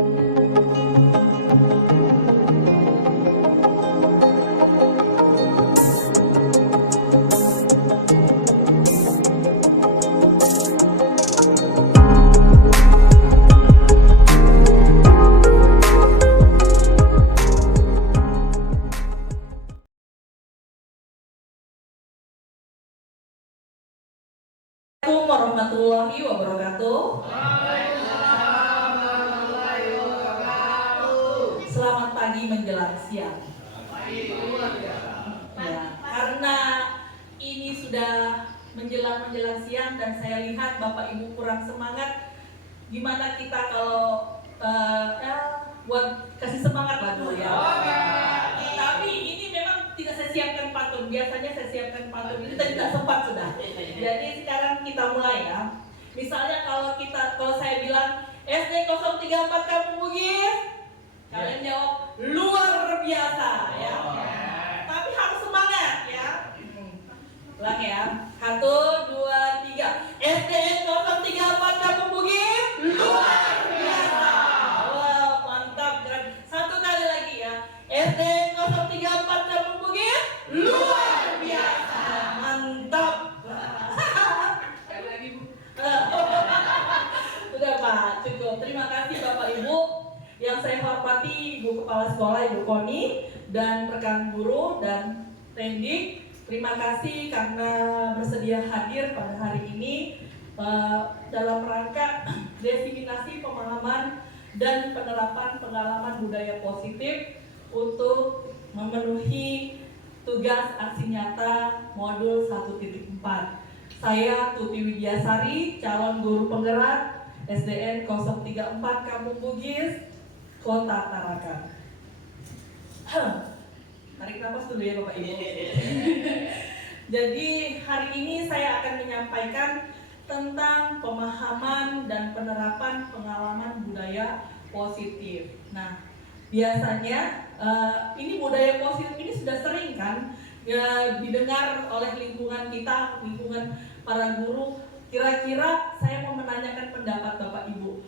Warahmatullahi wabarakatuh. Selamat pagi menjelang siang. Ya, karena ini sudah menjelang siang dan saya lihat Bapak Ibu kurang semangat. Gimana kita kalau buat kasih semangat lah dulu ya. Tapi ini memang tidak saya siapkan pantun. Biasanya saya siapkan pantun. Ini tadi tidak sempat sudah. Jadi sekarang kita mulai ya. Misalnya kalau saya bilang SD 034 Kampung Bugis, kalian jawab luar biasa ya. Tapi harus semangat ya. Ulang ya. 1, 2, 3. SD 034 Kampung Bugis, luar biasa. Wow, mantap. Satu kali lagi ya. SD 034 Kampung Bugis, luar biasa. Mantap. Sudah Pak, cukup. Terima kasih Bapak Ibu. Yang saya hormati Ibu Kepala Sekolah Ibu Koni dan rekan guru dan Rendik. Terima kasih karena bersedia hadir pada hari ini dalam rangka diseminasi pemahaman dan penerapan pengalaman budaya positif untuk memenuhi tugas aksi nyata modul 1.4. Saya Tuti Widyasari, calon guru penggerak SDN 034 Kampung Bugis, Kota Tarakan. Tarik nafas dulu ya Bapak Ibu. Jadi hari ini saya akan menyampaikan tentang pemahaman dan penerapan pengalaman budaya positif. Nah, biasanya ini budaya positif ini sudah sering kan ya, didengar oleh lingkungan kita, lingkungan para guru. Kira-kira saya mau menanyakan pendapat Bapak Ibu.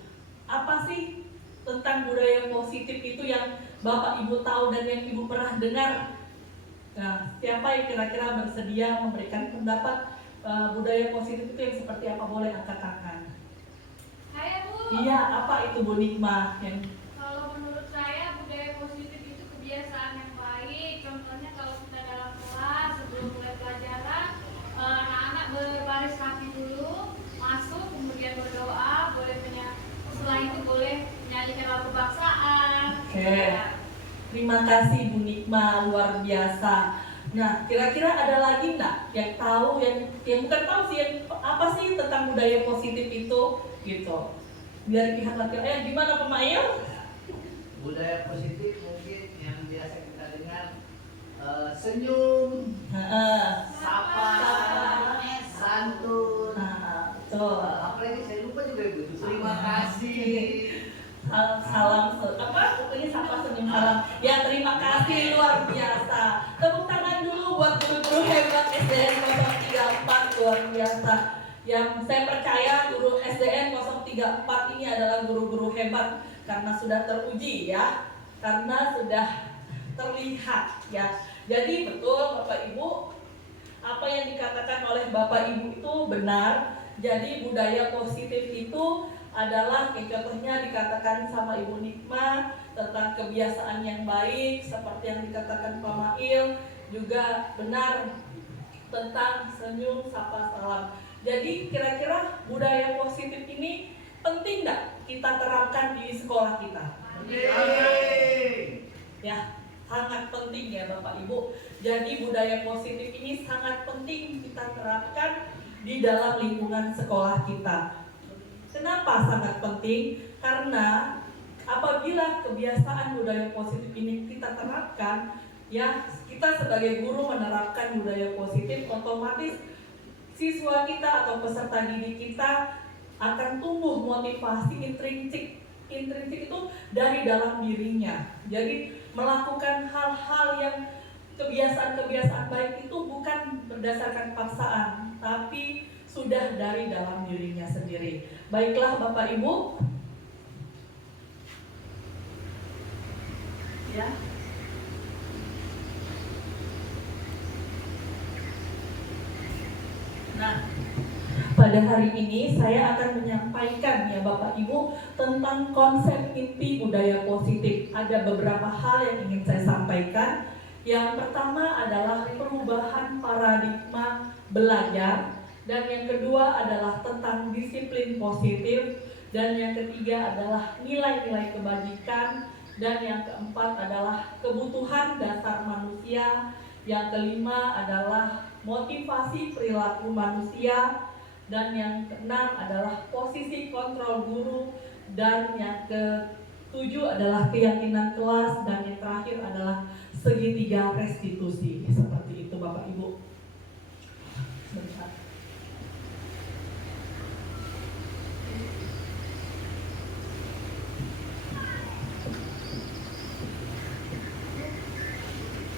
Apa sih tentang budaya positif itu yang Bapak Ibu tahu dan yang Ibu pernah dengar? Nah, siapa yang kira-kira bersedia memberikan pendapat budaya positif itu yang seperti apa? Boleh angkat tangan. Saya Bu. Iya, apa itu Bu Nikmah? Kalau menurut saya budaya positif itu kebiasaan yang baik. Contohnya kalau kita dalam kelas sebelum mulai pelajaran, anak-anak berbaris rapi dulu, masuk kemudian berdoa, setelah itu boleh menyanyikan lagu kebangsaan. Oke. Terima kasih Bu Nikmah, luar biasa. Nah, kira-kira ada lagi nggak yang tahu, yang bukan tahu sih, yang apa sih tentang budaya positif itu, gitu? Biar pihak laki-laki, gimana Pak Mail? Budaya positif mungkin yang biasa kita dengar senyum, sapa, santun. Apalagi saya lupa juga Ibu. Terima kasih. Salam pokoknya sapa senyum salam. Ya, terima kasih, luar biasa. Tepuk tangan dulu buat guru-guru hebat SDN 034, luar biasa. Yang saya percaya guru SDN 034 ini adalah guru-guru hebat karena sudah teruji ya, karena sudah terlihat ya. Jadi betul Bapak Ibu, apa yang dikatakan oleh Bapak Ibu itu benar. Jadi budaya positif itu adalah contohnya dikatakan sama Ibu Nikmah tentang kebiasaan yang baik, seperti yang dikatakan Pak Mail juga benar tentang senyum, sapa, salam. Jadi kira-kira budaya positif ini penting nggak kita terapkan di sekolah kita? Ya, sangat penting ya Bapak Ibu. Jadi budaya positif ini sangat penting kita terapkan di dalam lingkungan sekolah kita. Kenapa sangat penting? Karena apabila kebiasaan budaya positif ini kita terapkan, ya kita sebagai guru menerapkan budaya positif, otomatis siswa kita atau peserta didik kita akan tumbuh motivasi intrinsik itu dari dalam dirinya. Jadi melakukan hal-hal yang kebiasaan-kebiasaan baik itu bukan berdasarkan paksaan, tapi sudah dari dalam dirinya sendiri. Baiklah Bapak Ibu, Ya. Nah, pada hari ini saya akan menyampaikan ya Bapak Ibu tentang konsep inti budaya positif. Ada beberapa hal yang ingin saya sampaikan. Yang pertama adalah perubahan paradigma belajar, dan yang kedua adalah tentang disiplin positif, dan yang ketiga adalah nilai-nilai kebajikan, dan yang keempat adalah kebutuhan dasar manusia, yang kelima adalah motivasi perilaku manusia, dan yang keenam adalah posisi kontrol guru, dan yang ketujuh adalah keyakinan kelas, dan yang terakhir adalah segitiga restitusi. Seperti itu Bapak Ibu. Sebentar.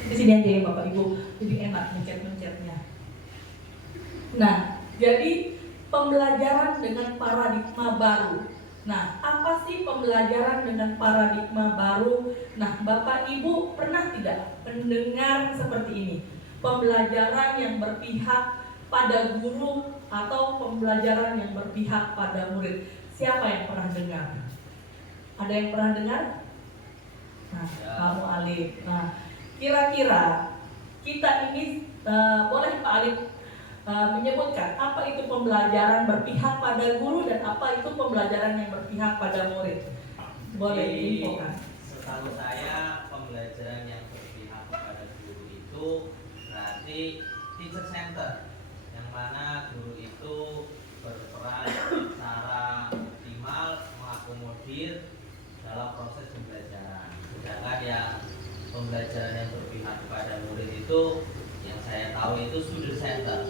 Di sini aja ya Bapak Ibu, jadi enak mencet-mencetnya. Nah, jadi pembelajaran dengan paradigma baru. Nah, apa sih pembelajaran dengan paradigma baru? Nah, Bapak Ibu pernah tidak mendengar seperti ini? Pembelajaran yang berpihak pada guru atau pembelajaran yang berpihak pada murid. Siapa yang pernah dengar? Ada yang pernah dengar? Nah, kamu Alif. Nah, kira-kira kita ini boleh Pak Alif menyebutkan apa itu pembelajaran berpihak pada guru dan apa itu pembelajaran yang berpihak pada murid? Boleh diinfokan. Setahu saya pembelajaran yang berpihak pada guru itu berarti teacher center, yang mana guru itu berperan secara optimal mengakomodir dalam proses pembelajaran. Sedangkan yang pembelajaran yang berpihak kepada murid itu yang saya tahu itu student center.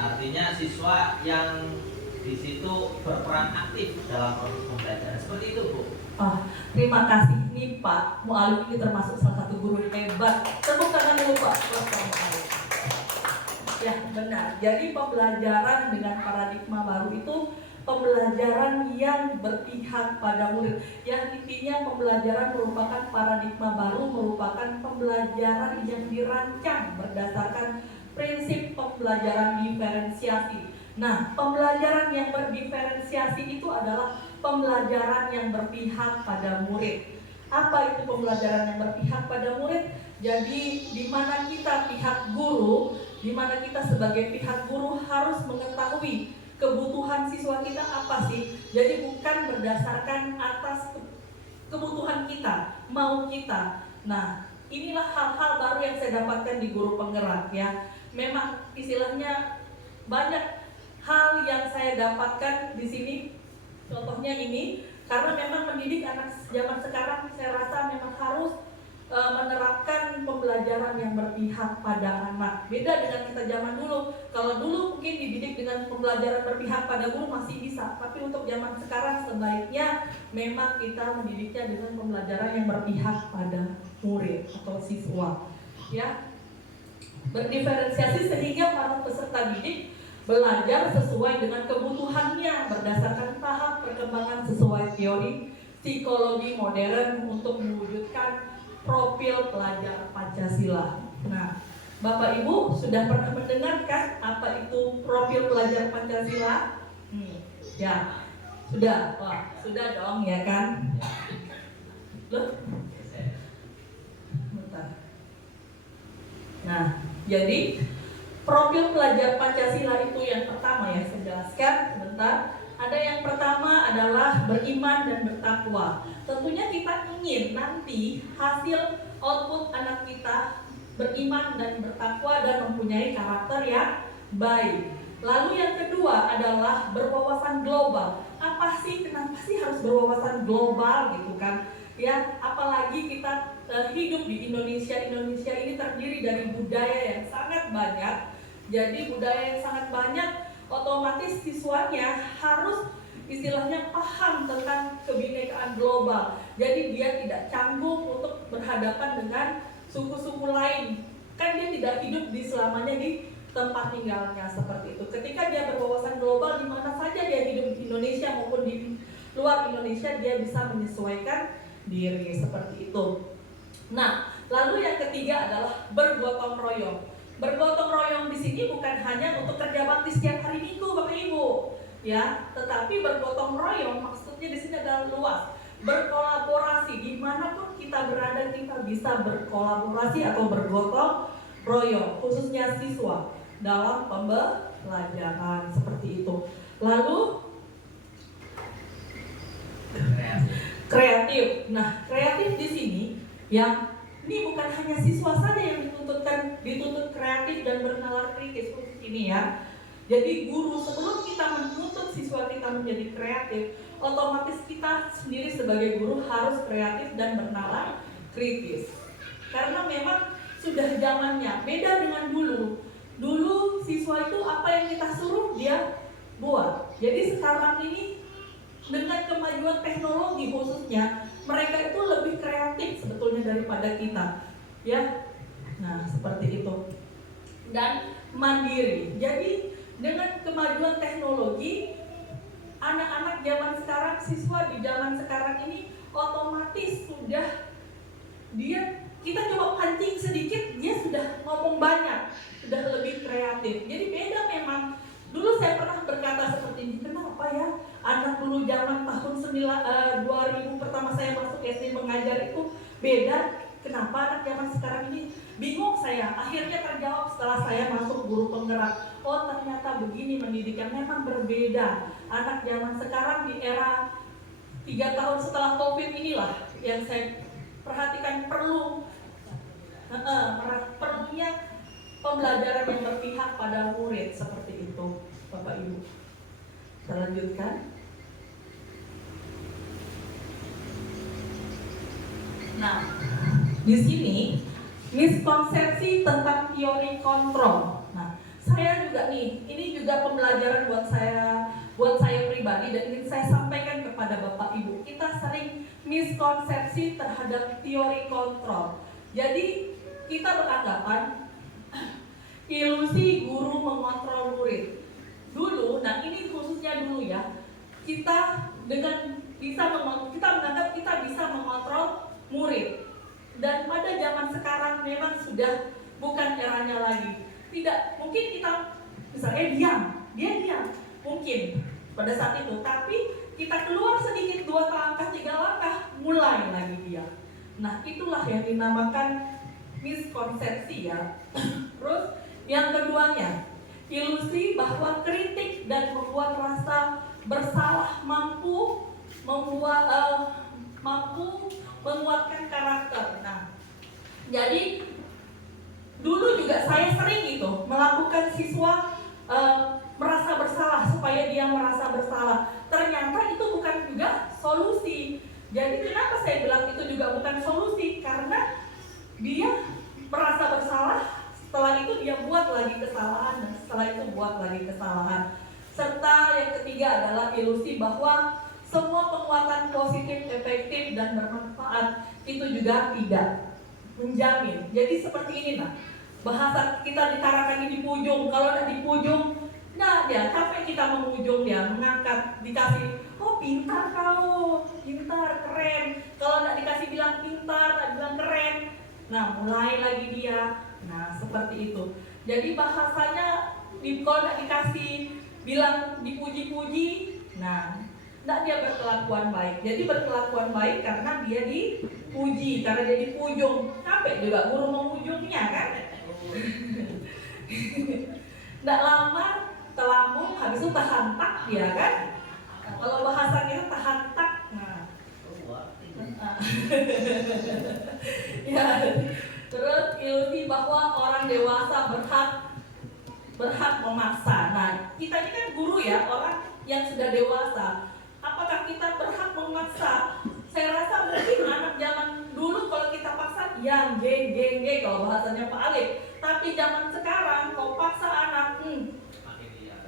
Artinya siswa yang di situ berperan aktif dalam proses pembelajaran. Seperti itu, Bu. Terima kasih nih Pak Mu'alif, ini termasuk salah satu guru hebat. Tepuk tangan dulu Pak. Ya benar. Jadi pembelajaran dengan paradigma baru itu pembelajaran yang berpihak pada murid. Yang intinya pembelajaran merupakan paradigma baru, merupakan pembelajaran yang dirancang berdasarkan prinsip pembelajaran diferensiasi. Nah, pembelajaran yang berdiferensiasi itu adalah pembelajaran yang berpihak pada murid. Apa itu pembelajaran yang berpihak pada murid? Jadi, di mana kita pihak guru, di mana kita sebagai pihak guru harus mengetahui kebutuhan siswa kita apa sih. Jadi bukan berdasarkan atas kebutuhan kita, mau kita. Nah, inilah hal-hal baru yang saya dapatkan di guru penggerak ya. Memang istilahnya banyak hal yang saya dapatkan di sini. Contohnya ini, karena memang mendidik anak zaman sekarang saya rasa memang harus menerapkan pembelajaran yang berpihak pada anak. Beda dengan kita zaman dulu. Kalau dulu mungkin dididik dengan pembelajaran berpihak pada guru masih bisa, tapi untuk zaman sekarang sebaiknya memang kita mendidiknya dengan pembelajaran yang berpihak pada murid atau siswa. Ya, berdiferensiasi sehingga para peserta didik belajar sesuai dengan kebutuhannya berdasarkan tahap perkembangan sesuai teori psikologi modern untuk mewujudkan profil pelajar Pancasila. Nah, Bapak Ibu sudah pernah mendengarkan apa itu profil pelajar Pancasila? Ya, sudah. Wah, sudah dong ya kan? Loh? Bentar. Nah, jadi profil pelajar Pancasila itu yang pertama ya, saya jelaskan sebentar. Ada yang pertama adalah beriman dan bertakwa. Tentunya kita ingin nanti hasil output anak kita beriman dan bertakwa dan mempunyai karakter yang baik. Lalu yang kedua adalah berwawasan global. Apa sih, kenapa sih harus berwawasan global gitu kan? Ya, apalagi kita hidup di Indonesia. Indonesia ini terdiri dari budaya yang sangat banyak. Jadi budaya yang sangat banyak, otomatis siswanya harus istilahnya paham tentang kebinekaan global. Jadi dia tidak canggung untuk berhadapan dengan suku-suku lain. Kan dia tidak hidup di selamanya di tempat tinggalnya seperti itu. Ketika dia berwawasan global, di mana saja dia hidup di Indonesia maupun di luar Indonesia, dia bisa menyesuaikan diri seperti itu. Nah, lalu yang ketiga adalah bergotong royong. Bergotong royong di sini bukan hanya untuk kerja bakti setiap hari Minggu, Bapak Ibu, ya, tetapi bergotong royong maksudnya di sini adalah luas. Berkolaborasi, dimanapun kita berada kita bisa berkolaborasi atau bergotong royong, khususnya siswa dalam pembelajaran seperti itu. Lalu kreatif. Nah, kreatif di sini yang ini bukan hanya siswa saja yang dituntut kreatif dan bernalar kritis untuk ini ya. Jadi guru sebelum kita menuntut siswa kita menjadi kreatif, otomatis kita sendiri sebagai guru harus kreatif dan bernalar kritis. Karena memang sudah zamannya beda dengan dulu. Dulu siswa itu apa yang kita suruh dia buat. Jadi sekarang ini dengan kemajuan teknologi khususnya, mereka itu lebih kreatif sebetulnya daripada kita, ya. Nah, seperti itu. Dan mandiri. Jadi dengan kemajuan teknologi, anak-anak zaman sekarang, siswa di zaman sekarang ini otomatis sudah kita coba pancing sedikit, dia sudah ngomong banyak, sudah lebih kreatif. Jadi beda memang. Dulu saya pernah berkata seperti ini, kenapa ya anak dulu zaman tahun 2000 pertama saya masuk SD mengajar itu beda, kenapa anak zaman sekarang ini bingung saya. Akhirnya terjawab setelah saya masuk guru penggerak, oh ternyata begini mendidikan, memang berbeda. Anak zaman sekarang di era 3 tahun setelah COVID inilah yang saya perhatikan perlunya pembelajaran yang berpihak pada murid seperti itu, Bapak Ibu. Kita lanjutkan. Nah, di sini miskonsepsi tentang teori kontrol. Nah, saya juga ini juga pembelajaran buat saya pribadi dan ingin saya sampaikan kepada Bapak Ibu. Kita sering miskonsepsi terhadap teori kontrol. Jadi kita beranggapan ilusi guru mengontrol murid. Dulu, nah ini khususnya dulu ya, kita menganggap kita bisa mengontrol murid. Dan pada zaman sekarang memang sudah bukan eranya lagi. Tidak, mungkin kita misalnya dia diam, mungkin pada saat itu. Tapi kita keluar sedikit 2 langkah, 3 langkah, mulai lagi dia. Nah itulah yang dinamakan miskonsepsi ya. Terus yang keduanya, ilusi bahwa kritik dan membuat rasa bersalah mampu menguatkan karakter. Nah, jadi dulu juga saya sering gitu melakukan siswa merasa bersalah supaya dia merasa bersalah. Ternyata itu bukan juga solusi. Jadi kenapa saya bilang itu juga bukan solusi? Karena dia merasa bersalah, setelah itu dia buat lagi kesalahan, dan setelah itu buat lagi kesalahan. Serta yang ketiga adalah ilusi bahwa semua penguatan positif, efektif, dan bermanfaat itu juga tidak menjamin. Jadi seperti ini nah, bahasa kita ditarakan di pujung. Kalau tidak di pujung, nah dia capek kita memujung dia, mengangkat, dikasih, oh pintar kau, pintar, keren. Kalau tidak dikasih bilang pintar, tidak bilang keren, nah mulai lagi dia. Nah seperti itu. Jadi bahasanya kalau tidak dikasih bilang dipuji-puji, nah tidak dia berkelakuan baik. Jadi berkelakuan baik karena dia dipuji, karena dia dipujung. Capek juga guru memujungnya kan. Tidak lama telambung, habis itu tahan tak dia kan. Nah, kalau bahasa kita tahan tak. Nah ya. Terus ilusi bahwa orang dewasa berhak memaksa. Nah, kita ini kan guru ya, orang yang sudah dewasa. Apakah kita berhak memaksa? Saya rasa mungkin anak zaman dulu kalau kita paksa, ya geng kalau bahasanya Pak Alif. Tapi zaman sekarang kalau paksa anak,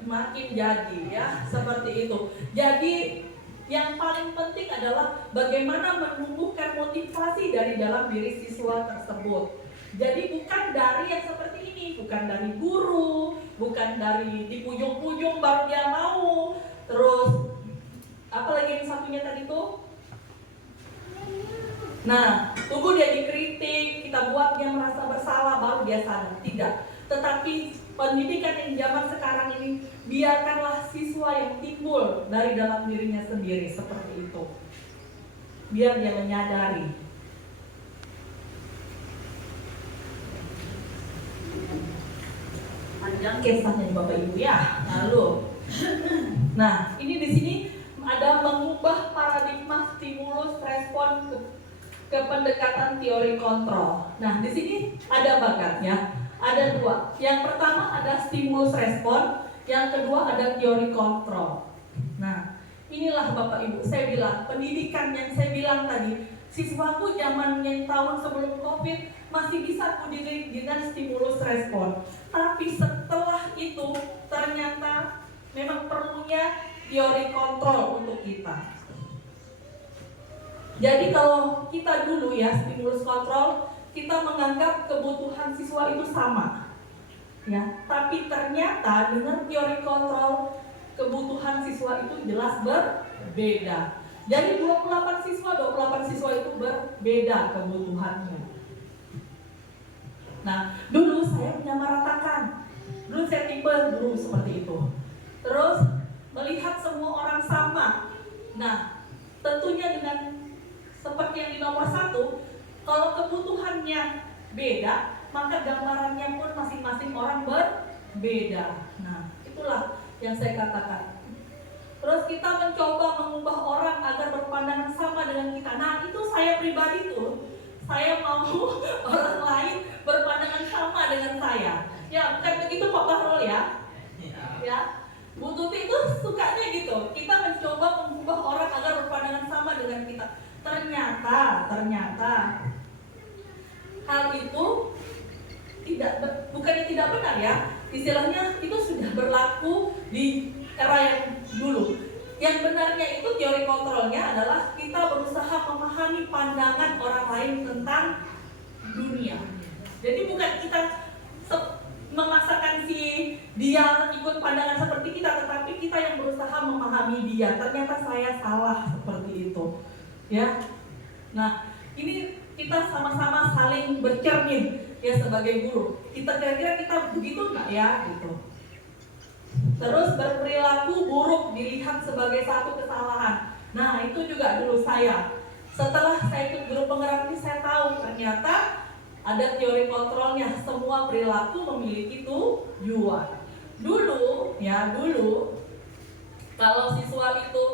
makin jadi ya, seperti itu. Jadi yang paling penting adalah bagaimana menumbuhkan motivasi dari dalam diri siswa tersebut. Jadi bukan dari yang seperti ini, bukan dari guru, bukan dari dipujung-pujung baru dia mau. Terus apalagi yang satunya tadi tuh? Nah, tunggu dia dikritik, kita buat dia merasa bersalah, baru dia sadar. Tidak. Tetapi pendidikan yang zaman sekarang ini, biarkanlah siswa yang timbul dari dalam dirinya sendiri seperti itu. Biar dia menyadari. Panjang kisahnya Bapak Ibu ya. Lalu, nah ini di sini ada mengubah paradigma stimulus respon ke pendekatan teori kontrol. Nah di sini ada bakatnya, ada dua. Yang pertama ada stimulus respon, yang kedua ada teori kontrol. Nah inilah Bapak Ibu, saya bilang pendidikan yang saya bilang tadi, siswaku zaman yang tahun sebelum COVID masih bisa aku didik dengan stimulus respon. Tapi setelah itu ternyata memang perlunya teori kontrol untuk kita. Jadi kalau kita dulu ya stimulus kontrol, kita menganggap kebutuhan siswa itu sama. Ya, tapi ternyata dengan teori kontrol kebutuhan siswa itu jelas berbeda. Jadi 28 siswa itu berbeda kebutuhannya. Nah, dulu saya menyamaratakan. Dulu saya tipe dulu seperti itu. Terus melihat semua orang sama. Nah, tentunya dengan seperti yang di nomor 1, kalau kebutuhannya beda, maka gambarannya pun masing-masing orang berbeda. Nah, itulah yang saya katakan. Terus kita mencoba mengubah orang agar berpandangan sama dengan kita. Nah, itu saya pribadi tuh. Saya mau orang lain berpandangan sama dengan saya. Ya, bukan begitu Pak Bahrul ya? Ya. Bu Tuti itu sukanya gitu. Kita mencoba mengubah orang agar berpandangan sama dengan kita. Ternyata hal itu bukannya tidak benar ya. Istilahnya itu sudah berlaku di era yang dulu. Yang benarnya itu teori kontrolnya adalah kita berusaha memahami pandangan orang lain tentang dunia. Jadi bukan kita memaksakan si dia ikut pandangan seperti kita, tetapi kita yang berusaha memahami dia. Ternyata saya salah seperti itu. Ya. Nah, ini kita sama-sama saling bercermin ya sebagai guru. Kita kira-kira kita begitu enggak ya gitu. Terus berperilaku buruk dilihat sebagai satu kesalahan. Nah, itu juga dulu saya. Setelah saya ikut guru penggerak ini, saya tahu ternyata ada teori kontrolnya. Semua perilaku memiliki tujuan. Dulu, kalau siswa itu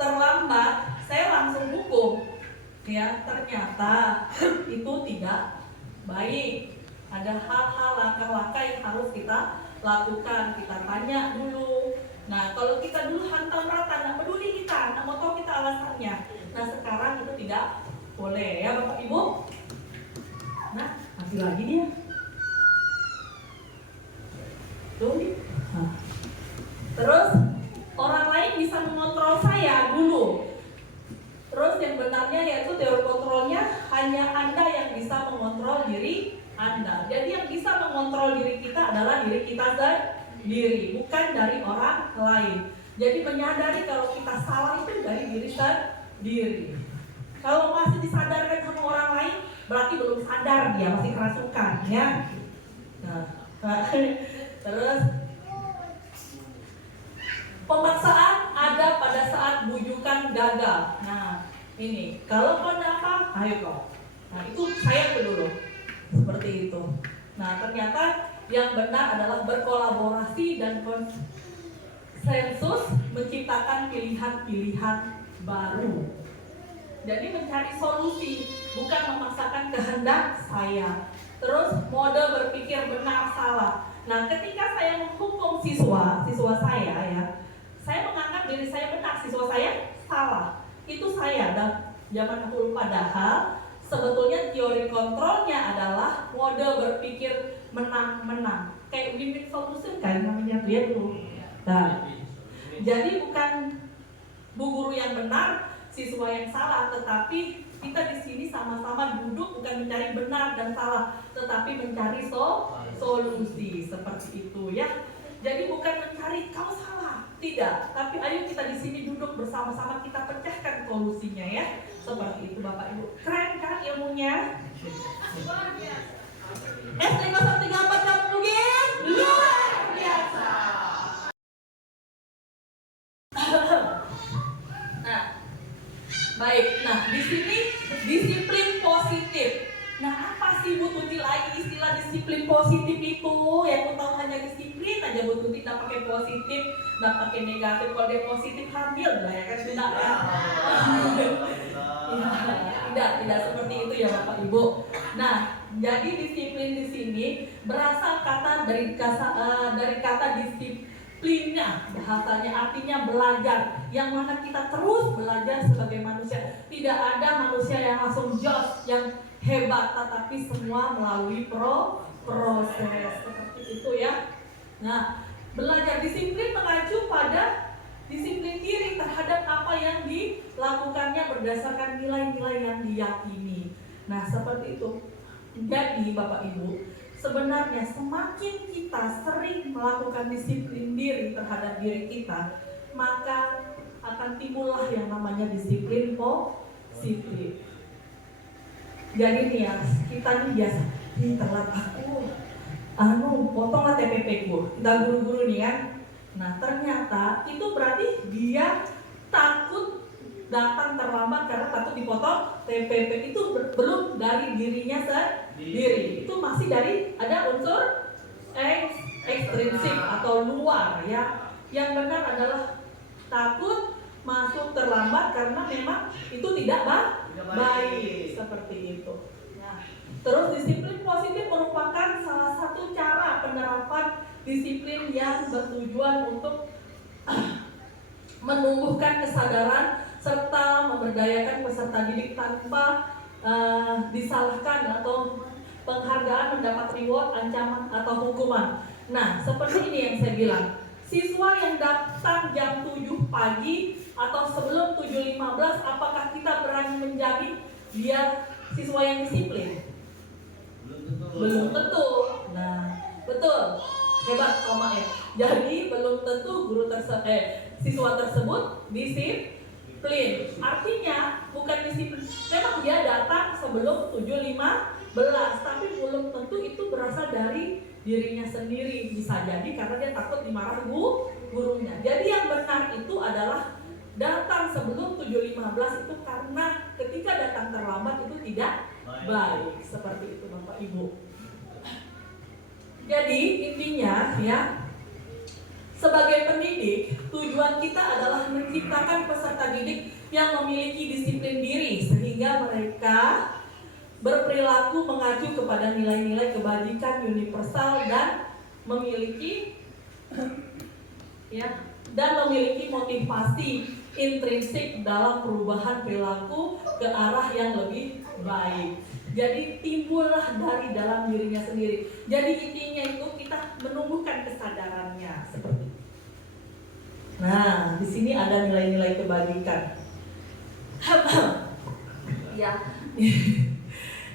terlambat, saya langsung hukum. Ya, ternyata itu tidak baik. Ada hal-hal langkah-langkah yang harus kita lakukan, kita tanya dulu. Nah, kalau kita dulu hantam rata, nggak peduli kita, nggak mau tahu kita alasannya. Nah, sekarang itu tidak boleh ya Bapak Ibu. Nah, mati lagi dia. Tuh. Nah. Terus orang lain bisa mengontrol saya dulu. Terus yang benarnya yaitu teori kontrolnya hanya Anda yang bisa mengontrol diri Anda. Jadi yang bisa mengontrol diri kita adalah diri kita sendiri, bukan dari orang lain. Jadi menyadari kalau kita salah itu dari diri sendiri. Kalau masih disadarkan sama orang lain, berarti belum sadar dia, masih kerasukan ya. Nah, terus pemaksaan ada pada saat bujukan gagal. Nah, ini kalau kau tidak apa, ayo kau. Nah, itu saya dulu seperti itu. Nah, ternyata yang benar adalah berkolaborasi dan konsensus menciptakan pilihan-pilihan baru. Jadi mencari solusi, bukan memaksakan kehendak saya. Terus mode berpikir benar salah. Nah, ketika saya menghukum siswa saya ya, saya menganggap diri saya benar, siswa saya salah. Itu saya dan zaman dahulu, padahal sebetulnya teori kontrolnya adalah mode berpikir menang-menang. Kayak win-win solution kan namanya dia dulu. Nah, jadi bukan bu guru yang benar, siswa yang salah, tetapi kita di sini sama-sama duduk bukan mencari benar dan salah, tetapi mencari solusi seperti itu ya. Jadi bukan mencari kau salah, tidak. Tapi ayo kita di sini duduk bersama-sama, kita pecahkan solusinya ya. Seperti itu Bapak Ibu. Keren kan? ilmunya? Luar biasa. SD 034 kamu mungkin luar biasa. Nah, baik. Nah, di sini disiplin positif. Nah, apa sih Bu Tuti lagi istilah disiplin positif itu? Yang aku tahu hanya disiplin aja Bu Tuti, nggak pakai positif, nggak pakai negatif. Kalau dia positif hamil lah ya kan sudah ya. Tidak seperti itu ya Bapak Ibu. Nah, jadi disiplin di sini berasal kata dari kata disiplinnya, bahasanya artinya belajar, yang mana kita terus belajar sebagai manusia. Tidak ada manusia yang langsung jos, yang hebat, tetapi semua melalui proses seperti itu ya. Nah, belajar disiplin mengacu pada disiplin diri terhadap apa yang dilakukannya berdasarkan nilai-nilai yang diyakini. Nah, seperti itu. Jadi Bapak Ibu, sebenarnya semakin kita sering melakukan disiplin diri terhadap diri kita, maka akan timbullah yang namanya disiplin positif. Jadi nih ya, kita nih biasa, telat aku, potonglah TPP ku, kita guru-guru nih kan. Nah ternyata itu berarti dia takut datang terlambat karena takut dipotong TPP. Itu belum dari dirinya sendiri, itu masih dari ada unsur ekstrinsik atau luar ya. Yang benar adalah takut masuk terlambat karena memang itu tidak baik seperti itu. Nah, terus disiplin positif merupakan salah satu cara penerapan disiplin yang bertujuan untuk menumbuhkan kesadaran serta memberdayakan peserta didik tanpa disalahkan atau penghargaan mendapat reward, ancaman atau hukuman. Nah, seperti ini yang saya bilang. Siswa yang datang jam 7 pagi atau sebelum 7.15, apakah kita berani menjamin dia siswa yang disiplin? Belum tentu. Nah, betul. Hebat Oma ya. Jadi belum tentu siswa tersebut disiplin. Artinya bukan disiplin. Memang dia datang sebelum 7.15, tapi belum tentu itu berasal dari dirinya sendiri. Bisa jadi karena dia takut dimarahi gurunya. Jadi yang benar itu adalah datang sebelum 7.15 itu karena ketika datang terlambat itu tidak baik. Seperti itu Bapak Ibu. Jadi intinya ya, sebagai pendidik tujuan kita adalah menciptakan peserta didik yang memiliki disiplin diri sehingga mereka berperilaku mengacu kepada nilai-nilai kebajikan universal dan memiliki motivasi intrinsik dalam perubahan perilaku ke arah yang lebih baik. Jadi timbullah dari dalam dirinya sendiri. Jadi intinya itu kita menumbuhkan kesadarannya seperti itu. Nah, di sini ada nilai-nilai kebajikan. Ya.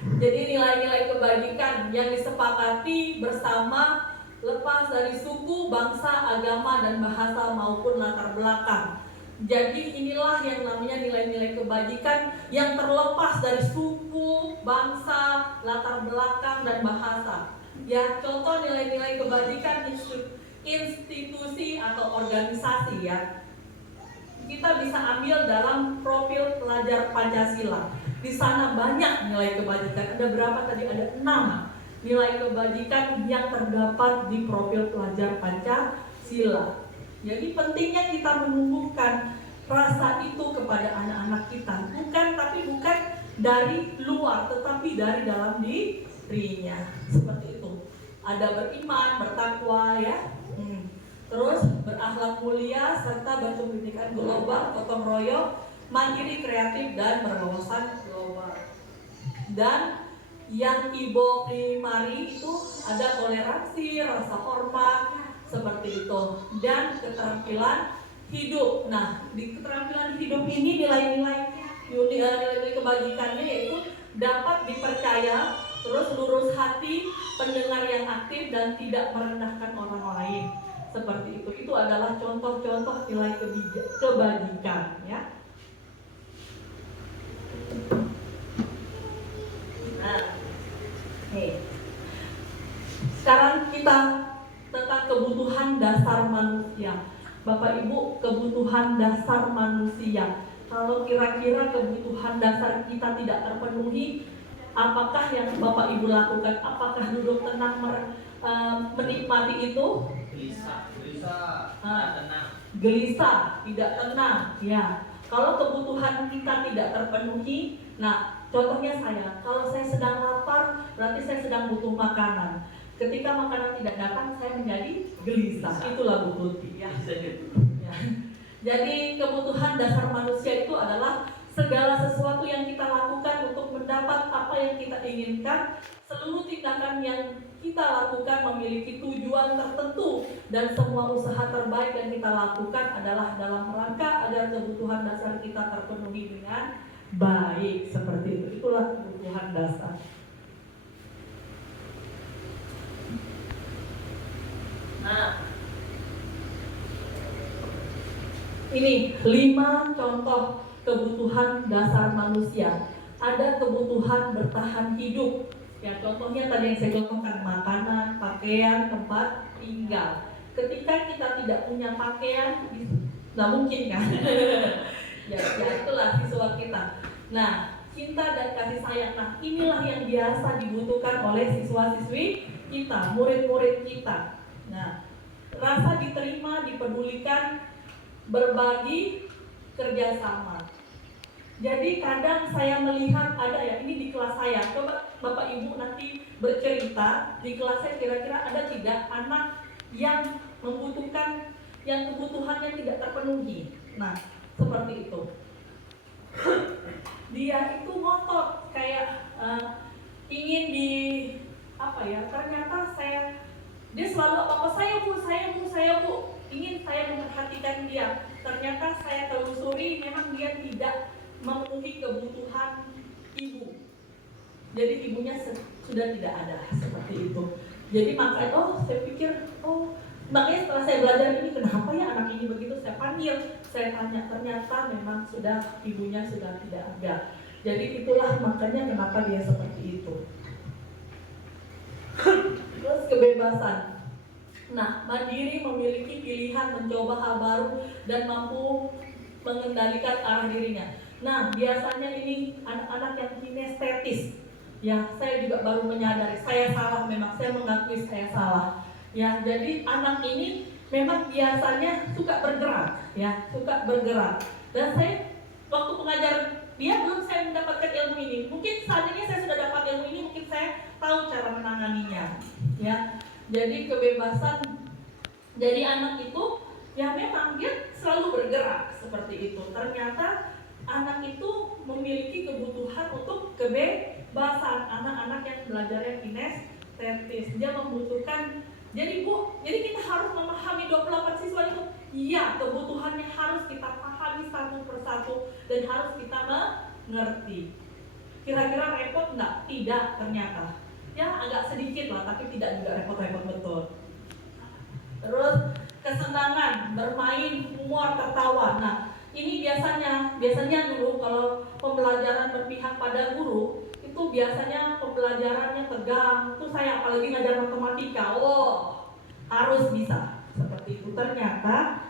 Jadi nilai-nilai kebajikan yang disepakati bersama lepas dari suku, bangsa, agama, dan bahasa maupun latar belakang. Jadi inilah yang namanya nilai-nilai kebajikan yang terlepas dari suku, bangsa, latar belakang, dan bahasa. Ya, contoh nilai-nilai kebajikan institusi atau organisasi ya. Kita bisa ambil dalam profil pelajar Pancasila. Di sana banyak nilai kebajikan. Ada berapa tadi? Ada 6 nilai kebajikan yang terdapat di profil pelajar Pancasila. Jadi pentingnya kita menumbuhkan rasa itu kepada anak-anak kita. Bukan dari luar, tetapi dari dalam dirinya. Seperti itu. Ada beriman, bertakwa ya. Terus berakhlak mulia serta berpendidikan global, gotong royong, mandiri, kreatif, dan berwawasan global. Dan yang ibo primari itu ada toleransi, rasa hormat, seperti itu, dan keterampilan hidup. Nah, di keterampilan hidup ini nilai-nilai kebajikannya yaitu dapat dipercaya, terus lurus hati, pendengar yang aktif, dan tidak merendahkan orang lain. Seperti itu. Itu adalah contoh-contoh nilai kebajikan ya. dasar manusia. Bapak Ibu, kebutuhan dasar manusia. Kalau kira-kira kebutuhan dasar kita tidak terpenuhi, apakah yang Bapak Ibu lakukan? Apakah duduk tenang menikmati itu? Gelisah, tenang. Gelisah, tidak tenang. Ya, kalau kebutuhan kita tidak terpenuhi, nah contohnya saya, kalau saya sedang lapar, berarti saya sedang butuh makanan. Ketika makanan tidak datang, saya menjadi gelisah. Itulah Bu Tuti. Ya. Ya. Jadi kebutuhan dasar manusia itu adalah segala sesuatu yang kita lakukan untuk mendapat apa yang kita inginkan. Seluruh tindakan yang kita lakukan memiliki tujuan tertentu, dan semua usaha terbaik yang kita lakukan adalah dalam rangka agar kebutuhan dasar kita terpenuhi dengan baik. Seperti itu. Itulah kebutuhan dasar. Nah, ini 5 contoh kebutuhan dasar manusia. Ada kebutuhan bertahan hidup. Ya, contohnya tadi yang saya contohkan, makanan, pakaian, tempat tinggal. Ketika kita tidak punya pakaian, nggak mungkin kan? ya itulah siswa kita. Nah, cinta dan kasih sayang. Nah, inilah yang biasa dibutuhkan oleh siswa-siswi kita, murid-murid kita. Nah, rasa diterima, dipedulikan, berbagi, kerjasama. Jadi kadang saya melihat ada ya, ini di kelas saya, coba Bapak Ibu nanti bercerita di kelas saya kira-kira ada tidak anak yang membutuhkan, yang kebutuhannya tidak terpenuhi. Nah, seperti itu. Dia itu ngotot kayak ingin di apa ya? Ternyata dia selalu apa-apa, saya bu, ingin saya memperhatikan dia. Ternyata saya telusuri memang dia tidak memenuhi kebutuhan ibu. Jadi ibunya sudah tidak ada, seperti itu. Jadi makanya makanya setelah saya belajar ini, kenapa ya anak ini begitu, saya panggil, saya tanya, ternyata memang ibunya sudah tidak ada. Jadi itulah makanya kenapa dia seperti itu. Terus kebebasan. Nah, mandiri, memiliki pilihan, mencoba hal baru, dan mampu mengendalikan arah dirinya. Nah, biasanya ini anak-anak yang kinestetis. Ya, saya juga baru menyadari, saya salah memang, saya mengakui saya salah. Ya, jadi anak ini memang biasanya suka bergerak, ya, suka bergerak. Dan saya waktu mengajar dia belum saya mendapatkan ilmu ini. Mungkin saat ini saya sudah dapat ilmu ini, mungkin saya tahu cara menanganinya. Ya, jadi kebebasan. Jadi anak itu ya memang dia selalu bergerak seperti itu. Ternyata anak itu memiliki kebutuhan untuk kebebasan. Anak-anak yang belajarnya kinestetis, dia membutuhkan. Jadi kita harus memahami 28 siswa itu. Iya, kebutuhannya harus kita pahami satu persatu dan harus kita mengerti. Kira-kira repot nggak? Tidak, ternyata. Ya agak sedikit lah, tapi tidak juga repot-repot betul. Terus kesenangan, bermain, humor, tertawa. Nah, ini biasanya dulu kalau pembelajaran berpihak pada guru, itu biasanya pembelajarannya tegang. Itu saya apalagi ngajar matematika, harus bisa seperti itu. Ternyata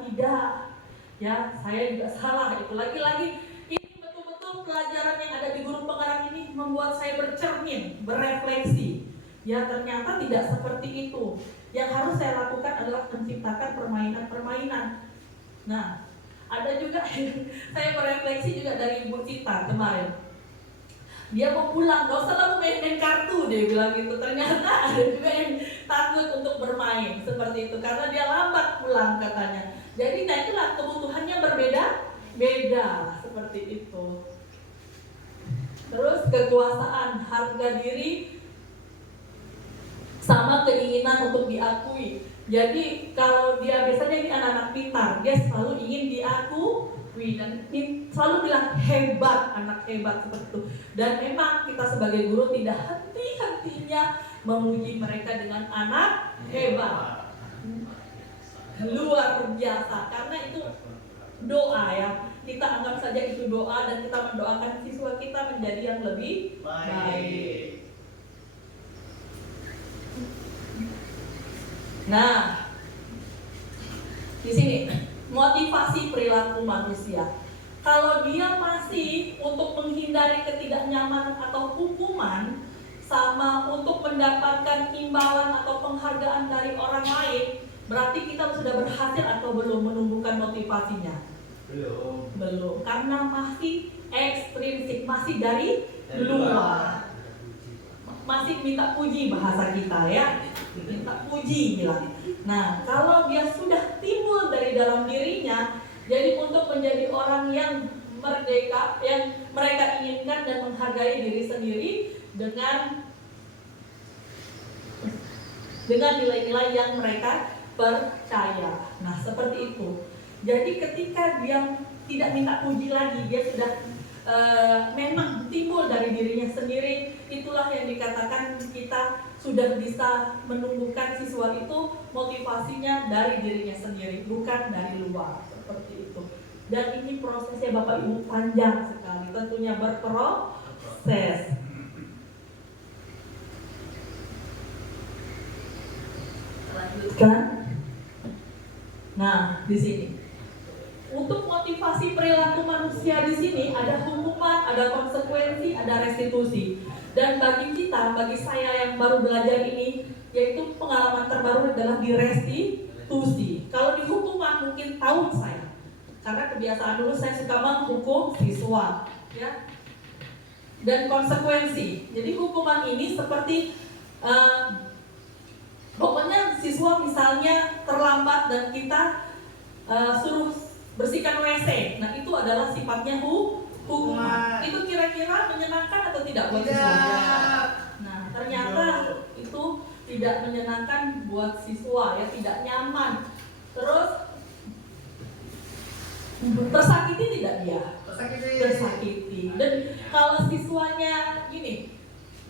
tidak. Ya, saya juga salah. Itu lagi-lagi ini betul-betul pelajaran yang ada di guru penggerak ini membuat saya bercermin, berefleksi. Ya, ternyata tidak seperti itu. Yang harus saya lakukan adalah menciptakan permainan-permainan. Nah, ada juga saya berefleksi juga dari Ibu Cita kemarin. Dia mau pulang, gak usah lah main kartu, dia bilang gitu. Ternyata ada juga yang takut untuk bermain seperti itu karena dia lambat pulang katanya. Jadi itulah kebutuhannya berbeda-beda seperti itu. Terus kekuasaan, harga diri, sama keinginan untuk diakui. Jadi kalau dia biasanya ini anak-anak pintar, dia selalu ingin diakui dan selalu bilang hebat, anak hebat seperti itu. Dan memang kita sebagai guru tidak henti-hentinya memuji mereka dengan anak hebat, luar biasa. Karena itu doa ya, kita anggap saja itu doa dan kita mendoakan siswa kita menjadi yang lebih baik. Nah, di sini motivasi perilaku manusia. Kalau dia masih untuk menghindari ketidaknyamanan atau hukuman, sama untuk mendapatkan imbalan atau penghargaan dari orang lain, berarti kita sudah berhasil atau belum menumbuhkan motivasinya? Belum, karena masih ekstrinsik, masih dari luar. Masih minta puji bahasa kita ya, minta puji bilang. Nah, kalau dia sudah timbul dari dalam dirinya, jadi untuk menjadi orang yang merdeka, yang mereka inginkan dan menghargai diri sendiri dengan nilai-nilai yang mereka percaya. Nah, seperti itu. Jadi ketika dia tidak minta puji lagi, dia sudah memang timbul dari dirinya sendiri, itulah yang dikatakan kita sudah bisa menumbuhkan siswa itu motivasinya dari dirinya sendiri, bukan dari luar, seperti itu. Dan ini prosesnya Bapak Ibu panjang sekali, tentunya berproses. Lanjutkan. Nah, di sini untuk motivasi perilaku manusia di sini ada hukuman, ada konsekuensi, ada restitusi. Dan bagi kita, bagi saya yang baru belajar ini, yaitu pengalaman terbaru adalah di restitusi. Kalau di hukuman mungkin tahu saya, karena kebiasaan dulu saya suka menghukum siswa, ya. Dan konsekuensi. Jadi hukuman ini seperti pokoknya siswa misalnya terlambat dan kita suruh bersihkan WC. Nah, itu adalah sifatnya hukuman. Itu kira-kira menyenangkan atau tidak buat siswa? Nah, ternyata itu tidak menyenangkan buat siswa, ya, tidak nyaman. Terus tersakiti tidak dia? Tersakiti. Dan kalau siswanya gini,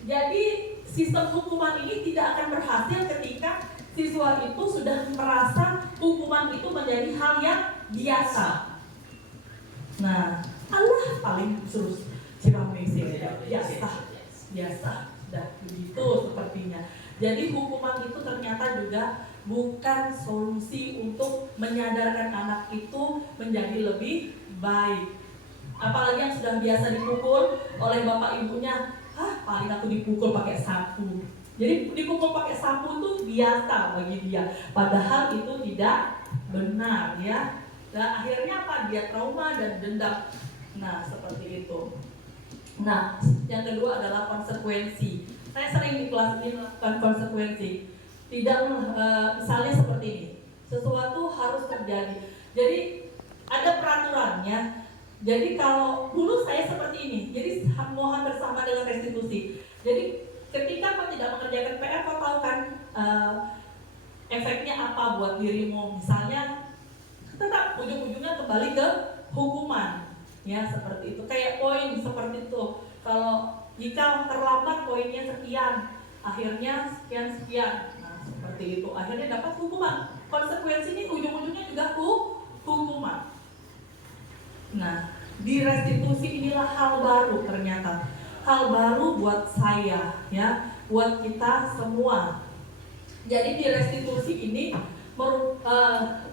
jadi sistem hukuman ini tidak akan berhasil ketika siswa itu sudah merasa hukuman itu menjadi hal yang biasa. Nah, Allah paling suruh siram WC, biasa, sudah begitu sepertinya. Jadi hukuman itu ternyata juga bukan solusi untuk menyadarkan anak itu menjadi lebih baik. Apalagi yang sudah biasa dipukul oleh bapak ibunya, paling aku dipukul pakai sapu. Jadi dipukul pakai sapu itu biasa bagi dia, padahal itu tidak benar, ya. Dan akhirnya apa? Dia trauma dan dendam. Nah, seperti itu. Nah, yang kedua adalah konsekuensi. Saya sering di kelas ini melakukan konsekuensi. Tidak, misalnya seperti ini, sesuatu harus terjadi. Jadi ada peraturannya. Jadi kalau dulu saya seperti ini, jadi mohon bersama dengan restitusi. Jadi ketika kau tidak mengerjakan PR, kau tahu kan efeknya apa buat dirimu. Misalnya, tetap ujung-ujungnya kembali ke hukuman, ya, seperti itu. Kayak poin seperti itu. Kalau jika terlambat poinnya sekian, akhirnya sekian. Nah, seperti itu. Akhirnya dapat hukuman. Konsekuensi ini ujung-ujungnya juga hukuman. Nah, di restitusi inilah hal baru ternyata. Hal baru buat saya, ya, buat kita semua. Jadi di restitusi ini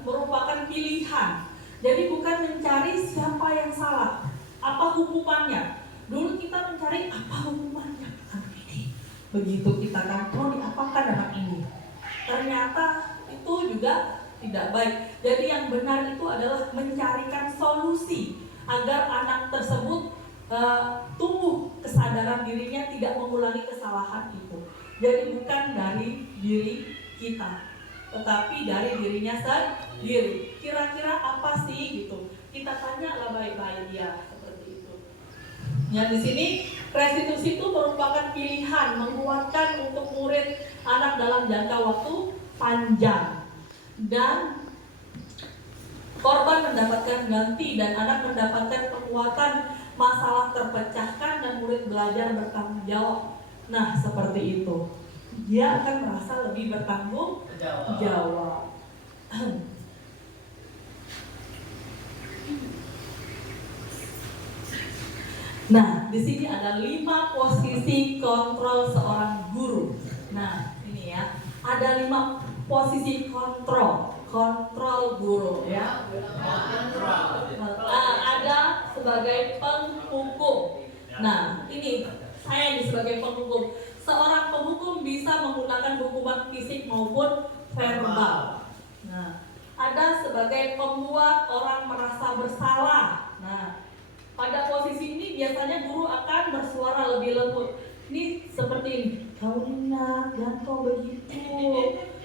merupakan pilihan. Jadi bukan mencari siapa yang salah, apa hukumannya. Dulu kita mencari apa hukumannya anak ini. Begitu kita kan, diapakan anak ini. Ternyata itu juga tidak baik. Jadi yang benar itu adalah mencarikan solusi agar anak tersebut tumbuh kesadaran dirinya tidak mengulangi kesalahan itu. Jadi bukan dari diri kita, tetapi dari dirinya sendiri. Kira-kira apa sih gitu? Kita tanyalah baik-baik dia, seperti itu. Ya, di sini restitusi itu merupakan pilihan menguatkan untuk murid anak dalam jangka waktu panjang. Dan korban mendapatkan ganti dan anak mendapatkan penguatan, masalah terpecahkan dan murid belajar bertanggung jawab. Nah, seperti itu. Dia akan merasa lebih bertanggung jawab. Nah, di sini ada 5 posisi kontrol seorang guru. Nah, ini ya, ada 5 posisi kontrol kontrol guru ya. Ada sebagai penghukum. Nah, ini saya sebagai penghukum. Seorang penghukum bisa menggunakan hukuman fisik maupun verbal. Nah, ada sebagai pembuat orang merasa bersalah. Nah, pada posisi ini biasanya guru akan bersuara lebih lembut. Ini seperti ini. Kau ingat, jangan kau begitu.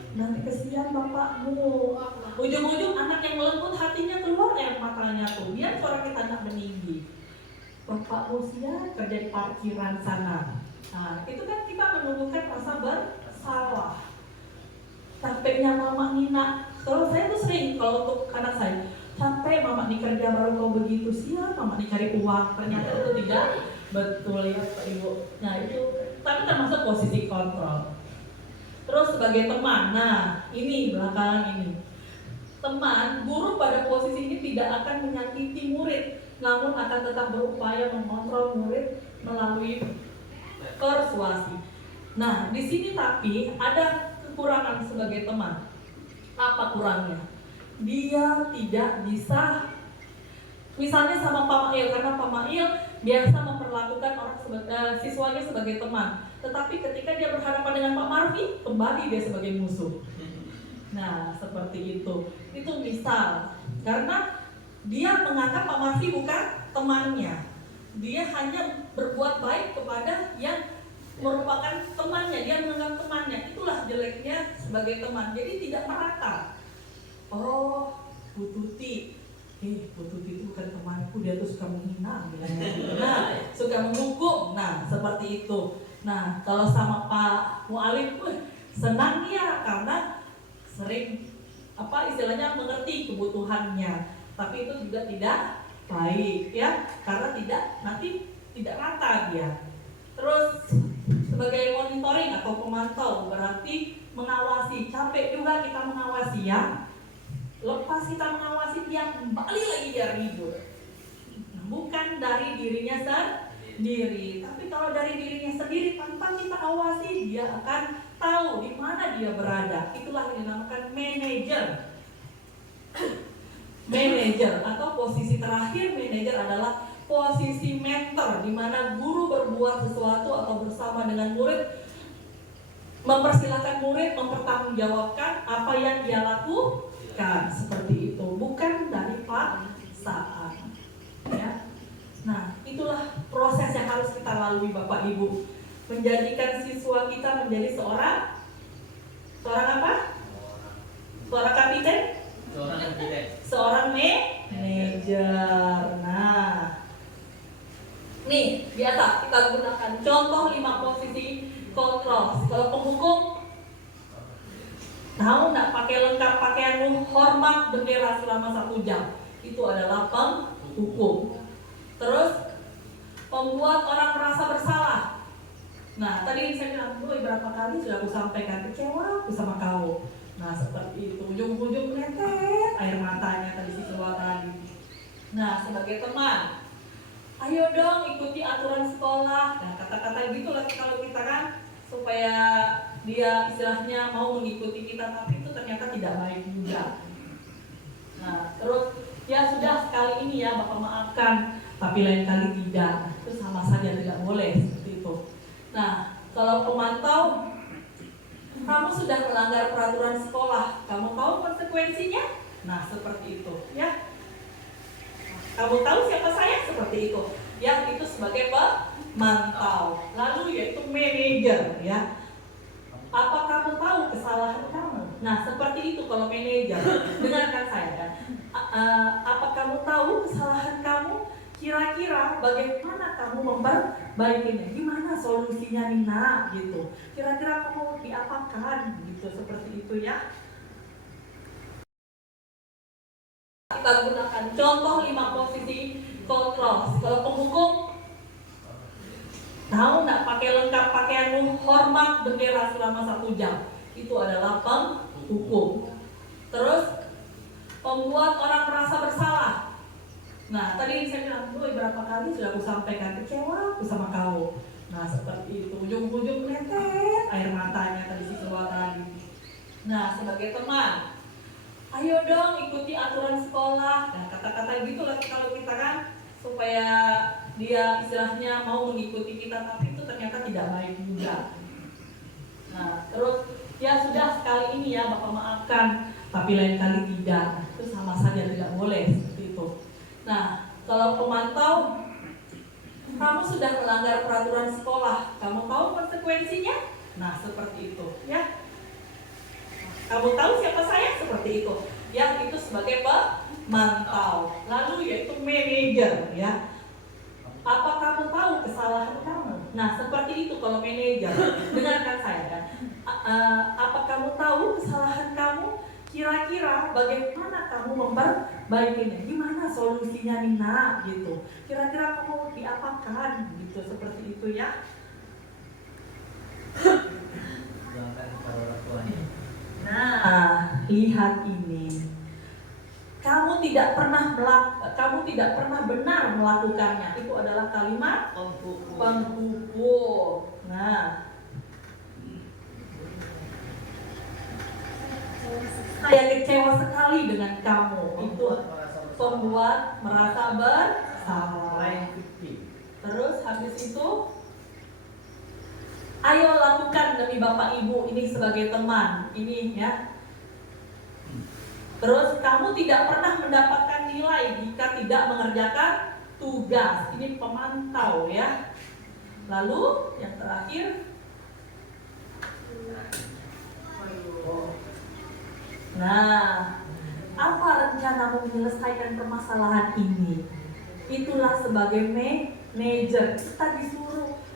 Nanti kesian bapakmu. Ujung-ujung anak yang lembut hatinya keluar air matanya tuh. Biar suara kita anak meninggi. Bapakmu sia kerja di parkiran sana. Nah, itu kan kita menumbuhkan rasa bersalah. Capeknya mama Nina. Kalau saya tuh sering kalau untuk anak saya, capek mama nih kerja baru kau begitu siang, mama nih cari uang. Ternyata itu tidak betul ya Pak Ibu. Nah itu, tapi termasuk posisi kontrol. Terus sebagai teman, nah ini belakangan ini. Teman, guru pada posisi ini tidak akan menyakiti murid, namun akan tetap berupaya mengontrol murid melalui persuasi. Nah, di sini tapi ada kekurangan sebagai teman. Apa kurangnya? Dia tidak bisa, misalnya sama Pak Mail, karena Pak Mail biasa memperlakukan siswanya sebagai teman. Tetapi ketika dia berhadapan dengan Pak Marfi, kembali dia sebagai musuh. Nah, seperti itu. Itu misal, karena dia menganggap Pak Marfi bukan temannya. Dia hanya berbuat baik kepada yang merupakan temannya, dia menganggap temannya. Itulah jeleknya sebagai teman. Jadi tidak merata. Oh, Bu Tuti, Bu Tuti itu bukan temanku, dia tuh suka menghina, bilangnya gitu. Nah, suka menghukum. Nah, seperti itu. Nah, kalau sama Pak Mu'alim, senang dia karena sering istilahnya mengerti kebutuhannya. Tapi itu juga tidak baik ya, karena tidak rata dia. Terus sebagai monitoring atau pemantau berarti mengawasi. Capek juga kita mengawasi ya. Lepas kita mengawasi dia kembali lagi dia ribut. Bukan dari dirinya sendiri, tapi kalau dari dirinya sendiri tanpa kita awasi dia akan tahu di mana dia berada. Itulah yang dinamakan manajer. Manajer atau posisi terakhir manajer adalah posisi mentor, di mana guru berbuat sesuatu atau bersama dengan murid, mempersilahkan murid mempertanggungjawabkan apa yang dia lakukan, seperti itu, bukan dari paksaan. Ya. Nah, itulah proses yang harus kita lalui Bapak Ibu, menjadikan siswa kita menjadi seorang apa? Seorang kapiten? Seorang manajer. Nah, nih biasa kita gunakan contoh 5 posisi kontrol. Kalau penghukum, tahu nggak pakai lengkap pakaianmu, hormat bendera selama 1 jam. Itu adalah penghukum. Terus membuat orang merasa bersalah. Nah, tadi saya bilang, berapa kali sudah aku sampaikan, kecewa aku sama kau. Nah, seperti itu, ujung-ujung netes air matanya tadi siswa tadi. Nah, sebagai teman, ayo dong ikuti aturan sekolah. Nah, kata-kata gitu lah kalau kita kan, supaya dia istilahnya mau mengikuti kita, tapi itu ternyata tidak baik juga. Nah, terus ya sudah sekali ini ya Bapak maafkan, tapi lain kali tidak. Itu sama saja tidak boleh seperti itu. Nah, kalau pemantau, kamu sudah melanggar peraturan sekolah, kamu tahu konsekuensinya? Nah, seperti itu ya. Kamu tahu siapa saya? Seperti itu. Ya, itu sebagai pemantau. Lalu yaitu manajer ya. Apa kamu tahu kesalahan kamu? Nah, seperti itu kalau manajer. Dengarkan saya kan. Apa kamu tahu kesalahan kamu? Kira-kira bagaimana kamu memperbaikinya? Gimana solusinya Nina gitu? Kira-kira kamu diapakan gitu, seperti itu ya. Kita gunakan contoh 5 posisi kontrol. Kalau penghukum, tahu nggak pakai lengkap pakaianmu, hormat bendera selama 1 jam. Itu adalah penghukum. Terus membuat orang merasa bersalah. Nah, tadi saya bilang, berapa kali sudah aku sampaikan, kecewa aku sama kau. Nah, seperti itu, ujung-ujung netes air matanya tadi siswa tadi. Nah, sebagai teman, ayo dong ikuti aturan sekolah. Nah, kata-kata gitu lah kalau kita kan, supaya dia istilahnya mau mengikuti kita, tapi itu ternyata tidak baik juga. Nah, terus ya sudah sekali ini ya Bapak maafkan, tapi lain kali tidak. Itu sama saja tidak boleh seperti itu. Nah, kalau pemantau, kamu sudah melanggar peraturan sekolah, kamu tahu konsekuensinya? Nah, seperti itu ya. Kamu tahu siapa saya? Seperti itu. Yang itu sebagai pemantau. Lalu yaitu manajer ya. Apa kamu tahu kesalahan kamu? Nah, seperti itu kalau manajer. Dengarkan saya kan. Apa kamu tahu kesalahan kamu? Kira-kira bagaimana kamu memperbaikinya? Gimana solusinya Nina gitu? Kira-kira kamu diapakan gitu, seperti itu ya. Doakan kepada orang tuanya. Nah, lihat ini. Kamu tidak pernah benar melakukannya. Itu adalah kalimat penghukum. Nah, saya kecewa sekali dengan kamu. Itu pembuat merasa bersalah. Terus habis itu, ayo lakukan demi Bapak Ibu ini sebagai teman. Ini ya. Terus kamu tidak pernah mendapatkan nilai jika tidak mengerjakan tugas. Ini pemantau ya. Lalu yang terakhir, nah, apa rencanamu menyelesaikan permasalahan ini? Itulah sebagai manajer.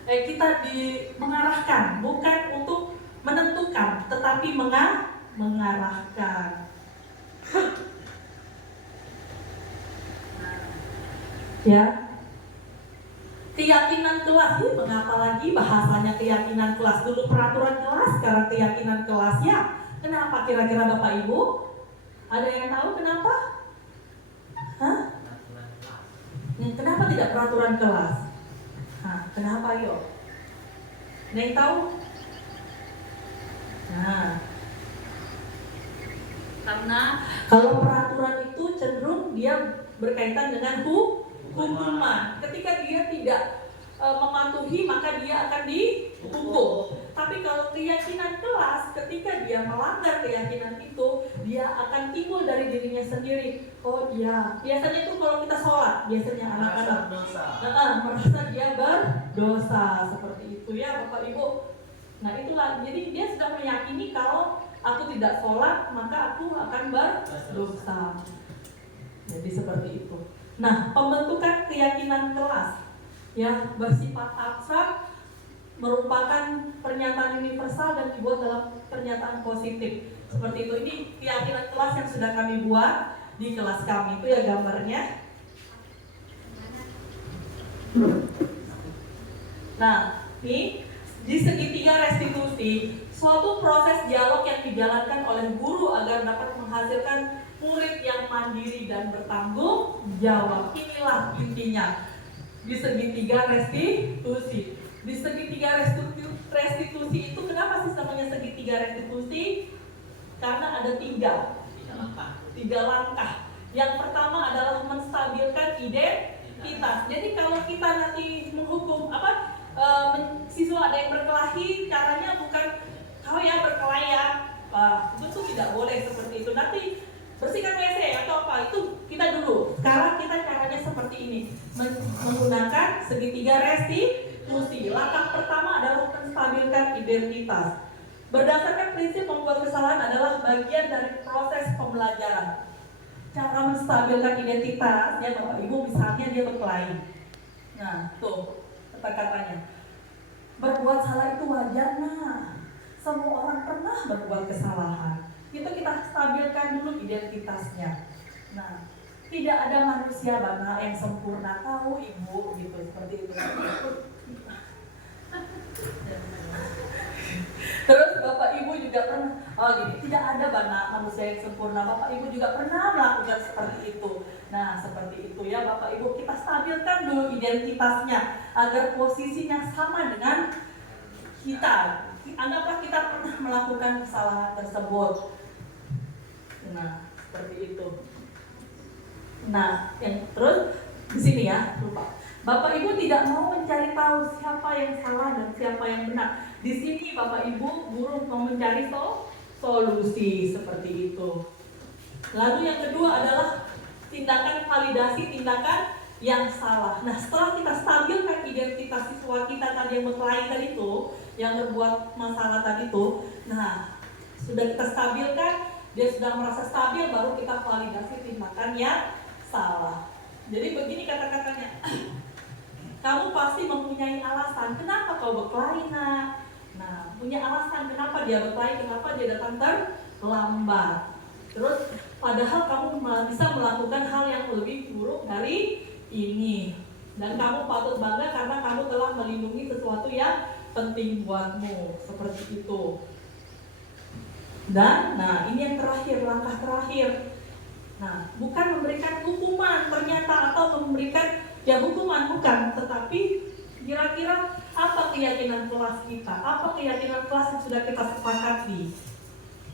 Kita mengarahkan, bukan untuk menentukan, tetapi mengarahkan. Ya, keyakinan kelas ini mengapa lagi bahasanya keyakinan kelas? Dulu peraturan kelas, sekarang keyakinan kelas ya. Kenapa kira-kira Bapak Ibu? Ada yang tahu kenapa? Hah? Kenapa tidak peraturan kelas? Kenapa yuk? Ada yang tahu? Nah, karena kalau peraturan itu cenderung dia berkaitan dengan hukuman. Ketika dia tidak mematuhi, maka dia akan dihukum. Tapi kalau keyakinan kelas, ketika dia melanggar keyakinan itu, dia akan timbul dari dirinya sendiri. Oh iya, biasanya itu kalau kita sholat, biasanya anak-anak merasa dia berdosa, seperti itu ya Bapak Ibu. Nah itulah, jadi dia sudah meyakini kalau aku tidak sholat, maka aku akan berdosa. Jadi seperti itu. Nah, pembentukan keyakinan kelas ya bersifat abstrak, merupakan pernyataan universal dan dibuat dalam pernyataan positif. Seperti itu. Ini keyakinan kelas yang sudah kami buat di kelas kami, itu ya gambarnya. Nah, ini di segitiga restitusi, suatu proses dialog yang dijalankan oleh guru agar dapat menghasilkan murid yang mandiri dan bertanggung jawab. Inilah intinya di segitiga restitusi. Di segitiga restitusi itu kenapa sih namanya segitiga restitusi? Karena ada tiga langkah. Yang pertama adalah menstabilkan identitas. Jadi kalau kita nanti menghukum siswa ada yang berkelahi, caranya bukan kau ya berkelahi ya, itu tidak boleh seperti itu. Nanti bersihkan WC atau apa, itu kita dulu. Sekarang kita caranya seperti ini, menggunakan segitiga restitusi. Langkah pertama adalah menstabilkan identitas. Berdasarkan prinsip membuat kesalahan adalah bagian dari proses pembelajaran. Cara menstabilkan identitas, ya Bapak Ibu, misalnya dia berkelahi. Nah, tuh kata-katanya. Berbuat salah itu wajar, nah. Semua orang pernah berbuat kesalahan. Itu kita stabilkan dulu identitasnya. Nah, tidak ada manusia bana yang sempurna, tahu Ibu, gitu, seperti itu. Terus Bapak Ibu juga pernah, tidak ada bana manusia yang sempurna. Bapak Ibu juga pernah melakukan seperti itu. Nah, seperti itu ya Bapak Ibu, kita stabilkan dulu identitasnya agar posisinya sama dengan kita. Anggaplah kita pernah melakukan kesalahan tersebut. Nah, seperti itu. Nah, yang terus di sini ya, lupa. Bapak Ibu tidak mau mencari tahu siapa yang salah dan siapa yang benar. Di sini Bapak Ibu guru mau mencari solusi seperti itu. Lalu yang kedua adalah tindakan validasi tindakan yang salah. Nah, setelah kita stabilkan identitas siswa kita tadi yang berkelahi tadi itu, yang berbuat masalah tadi itu, nah sudah kita stabilkan, dia sudah merasa stabil, baru kita validasi tindakan yang salah. Jadi begini kata-katanya, kamu pasti mempunyai alasan kenapa kau berkelahi nak. Nah, punya alasan kenapa dia berkelahi, kenapa dia datang terlambat. Terus padahal kamu bisa melakukan hal yang lebih buruk dari ini. Dan kamu patut bangga karena kamu telah melindungi sesuatu yang penting buatmu. Seperti itu. Dan nah ini yang terakhir, langkah terakhir. Nah, bukan memberikan hukuman ternyata atau memberikan ya hukuman bukan, tetapi kira-kira apa keyakinan kelas kita, apa keyakinan kelas yang sudah kita sepakati.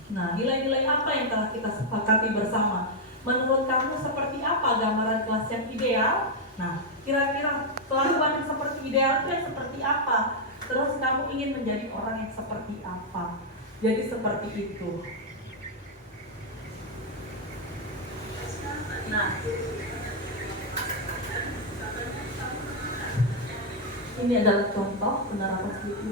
Nah, nilai-nilai apa yang telah kita sepakati bersama? Menurut kamu seperti apa gambaran kelas yang ideal? Nah, kira-kira kelakuan yang seperti ideal itu yang seperti apa? Terus kamu ingin menjadi orang yang seperti apa? Jadi seperti itu. Nah, ini adalah contoh penerapan itu.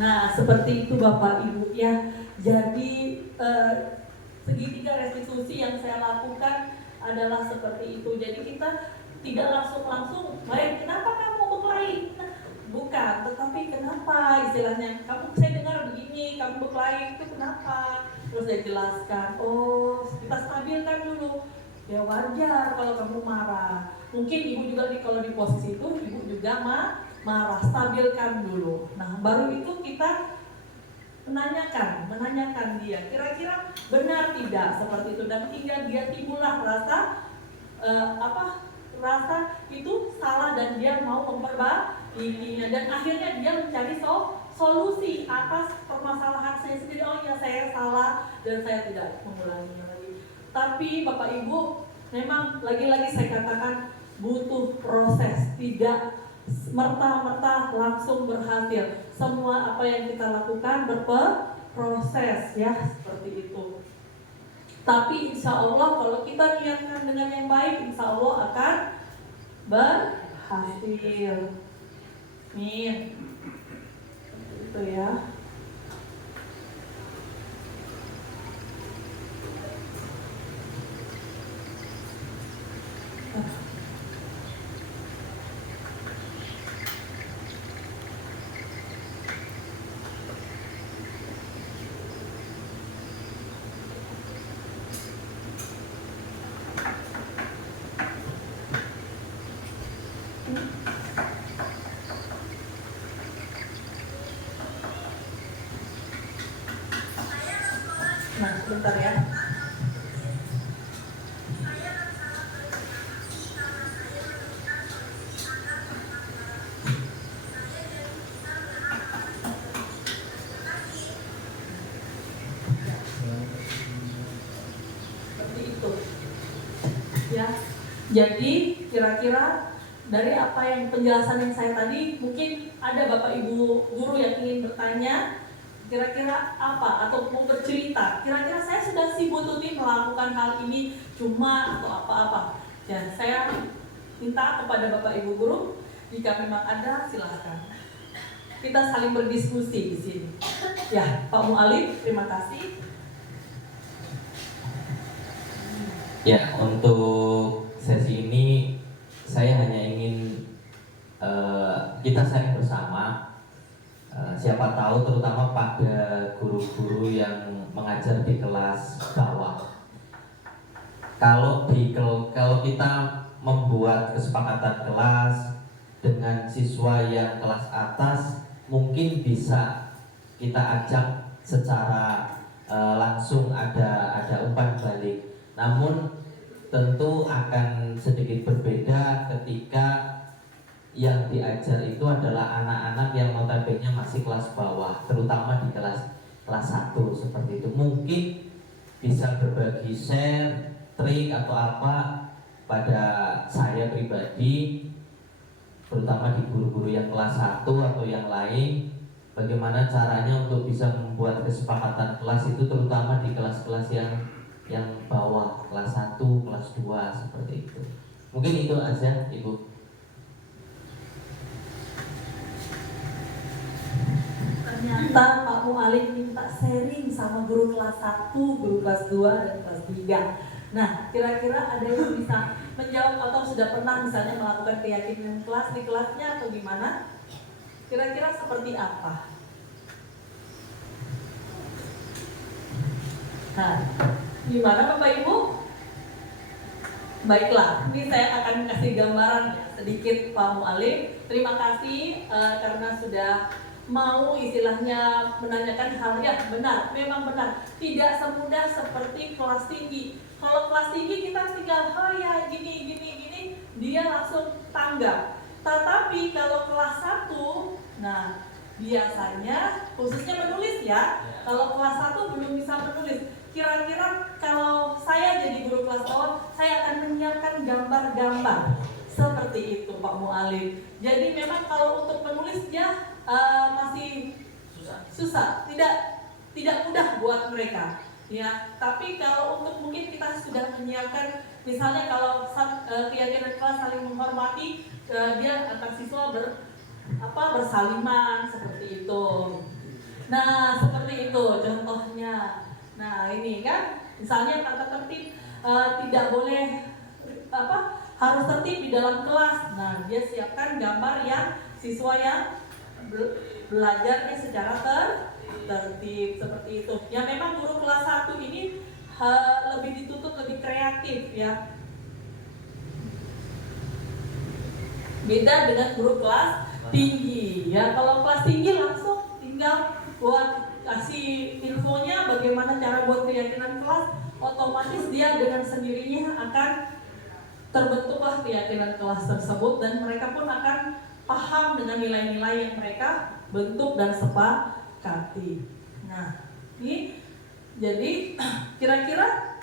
Nah, seperti itu Bapak Ibu ya. Jadi segitiga restitusi yang saya lakukan adalah seperti itu. Jadi kita tidak langsung baik, kenapa kamu berkelahi? Bukan, tetapi kenapa istilahnya, saya dengar begini, kamu berkelahi itu kenapa? Terus saya jelaskan, oh kita stabilkan dulu. Ya wajar kalau kamu marah. Mungkin ibu juga kalau di posisi itu, ibu juga marah, stabilkan dulu. Nah, baru itu kita menanyakan dia kira-kira benar tidak seperti itu, dan hingga dia timbullah rasa rasa itu salah dan dia mau memperbaikinya, dan akhirnya dia mencari solusi atas permasalahan saya sendiri. Oh ya, saya salah dan saya tidak mengulanginya lagi. Tapi Bapak Ibu, memang lagi-lagi saya katakan butuh proses, tidak merta-merta langsung berhasil. Semua apa yang kita lakukan berproses ya, seperti itu. Tapi insya Allah kalau kita niatkan dengan yang baik, insya Allah akan berhasil. Amin. Itu ya. Nah, bentar ya. Seperti itu. Ya. Jadi kira-kira dari apa yang penjelasan yang saya tadi, mungkin ada Bapak Ibu guru yang ingin bertanya kira-kira apa, atau mau bercerita kira-kira saya sudah sih Bu Tuti melakukan hal ini cuma atau apa-apa. Ya, saya minta kepada Bapak Ibu guru, jika memang ada silahkan kita saling berdiskusi di sini. Ya, Pak Mu'alim, terima kasih. Ya, untuk sesi ini saya hanya ingin kita sharing bersama. Siapa tahu terutama pada guru-guru yang mengajar di kelas bawah. Kalau kita membuat kesepakatan kelas dengan siswa yang kelas atas, mungkin bisa kita ajak secara langsung ada umpan balik. Namun tentu akan sedikit berbeda ketika yang diajar itu adalah anak-anak yang notabene masih kelas bawah, terutama di kelas 1 seperti itu. Mungkin bisa berbagi share, trik atau apa pada saya pribadi, terutama di guru-guru yang kelas 1 atau yang lain, bagaimana caranya untuk bisa membuat kesepakatan kelas itu, terutama di kelas-kelas yang bawah, kelas 1, kelas 2 seperti itu. Mungkin itu aja, Ibu. Ternyata Pak Mu'alim minta sharing sama guru kelas 1, guru kelas 2, dan kelas 3. Nah, kira-kira ada yang bisa menjawab atau sudah pernah misalnya melakukan keyakinan kelas di kelasnya atau gimana? Kira-kira seperti apa? Nah, gimana Bapak Ibu? Baiklah, ini saya akan kasih gambaran sedikit Pak Mu'alim. Terima kasih karena sudah mau istilahnya menanyakan hal yang benar. Memang benar, tidak semudah seperti kelas tinggi. Kalau kelas tinggi kita tinggal oh ya gini, dia langsung tanggap. Tetapi kalau kelas 1, nah biasanya khususnya menulis ya. Kalau kelas 1 belum bisa menulis. Kira-kira kalau saya jadi guru kelas bawah, saya akan menyiapkan gambar-gambar seperti itu Pak Mu'alim. Jadi memang kalau untuk menulis ya masih susah, tidak mudah buat mereka ya. Tapi kalau untuk mungkin kita sudah menyiapkan, misalnya kalau keyakinan kelas saling menghormati, dia antar siswa bersaliman seperti itu. Nah seperti itu contohnya. Nah ini kan misalnya tata tertib tidak boleh harus tertib di dalam kelas. Nah dia siapkan gambar yang siswa yang belajarnya secara tertib seperti itu. Ya memang guru kelas 1 ini lebih dituntut lebih kreatif ya. Beda dengan guru kelas tinggi ya. Kalau kelas tinggi langsung tinggal buat kasih infonya bagaimana cara buat keyakinan kelas, otomatis dia dengan sendirinya akan terbentuklah keyakinan kelas tersebut dan mereka pun akan paham dengan nilai-nilai yang mereka bentuk dan sepakati. Nah, ini jadi kira-kira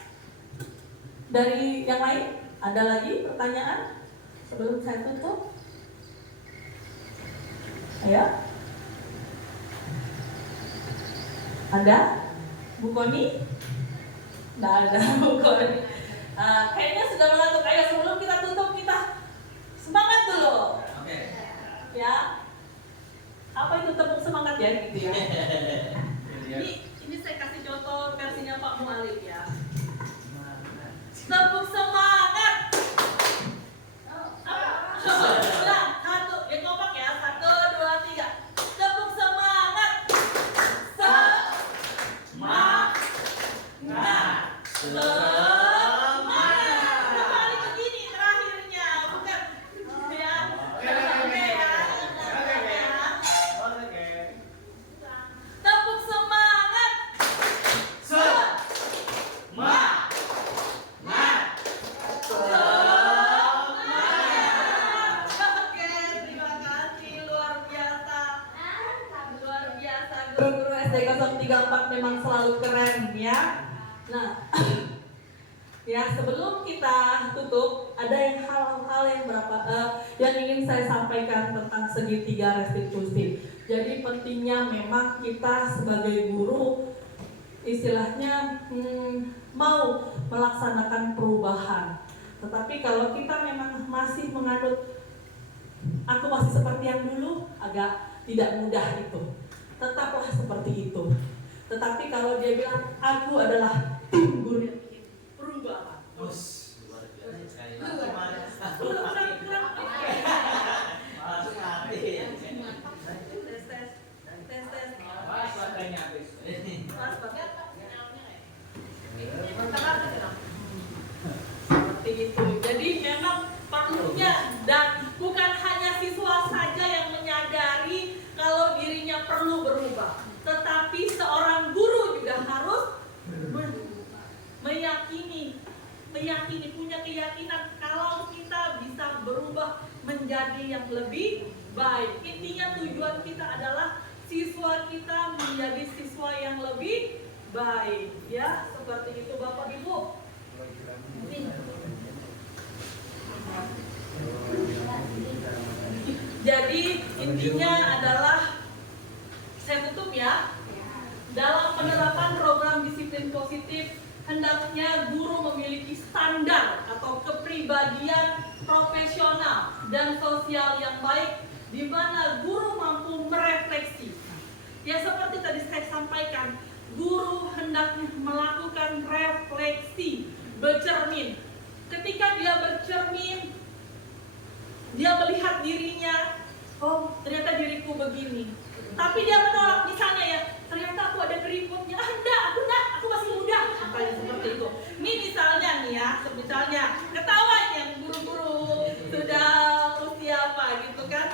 dari yang lain ada lagi pertanyaan sebelum saya tutup? Ayo. Ada? Bu Koni? Nggak ada Bu Koni. Kayaknya sudah mengantuk. Ayo sebelum kita tutup kita semangat dulu. Oke. Ya. Apa itu tepuk semangat ya gitu ya? Ini saya kasih contoh versinya Pak Mualif ya. Tepuk semangat. Nah, satu, ya kompak ya. 1, 2, 3. Tepuk semangat. Semangat. Kembali begini terakhirnya, bukan ya. Oke ya. Tepuk semangat. Oke, terima kasih luar biasa. Luar biasa. Guru-guru SD 034 memang selalu keren ya. Nah, ya sebelum kita tutup, ada yang hal-hal yang yang ingin saya sampaikan tentang segitiga restitusi. Jadi pentingnya memang kita sebagai guru istilahnya mau melaksanakan perubahan. Tetapi kalau kita memang masih menganut aku masih seperti yang dulu, agak tidak mudah itu. Tetaplah seperti itu. Tetapi kalau dia bilang aku adalah tim guru yang ingin perubahan. Luar biasa sekali. Masuk hati. Tes. Mas, waktunya habis. Pas banget. Seperti itu. Jadi memang perlunya dan bukan hanya siswa saja yang menyadari kalau dirinya perlu berubah, tetapi seorang guru juga harus meyakini, punya keyakinan kalau kita bisa berubah menjadi yang lebih baik. Intinya tujuan kita adalah siswa kita menjadi siswa yang lebih baik, ya seperti itu Bapak Ibu. Jadi intinya adalah saya tutup ya. Dalam penerapan program disiplin positif, hendaknya guru memiliki standar atau kepribadian profesional dan sosial yang baik, di mana guru mampu merefleksi. Ya seperti tadi saya sampaikan, guru hendaknya melakukan refleksi, bercermin. Ketika dia bercermin, dia melihat dirinya, oh ternyata diriku begini. Tapi dia menolak, misalnya ya, ternyata aku ada keriputnya, enggak, aku masih muda. Misalnya seperti itu. Ini misalnya nih ya, misalnya ketawa yang guru-guru sudah usia apa gitu kan.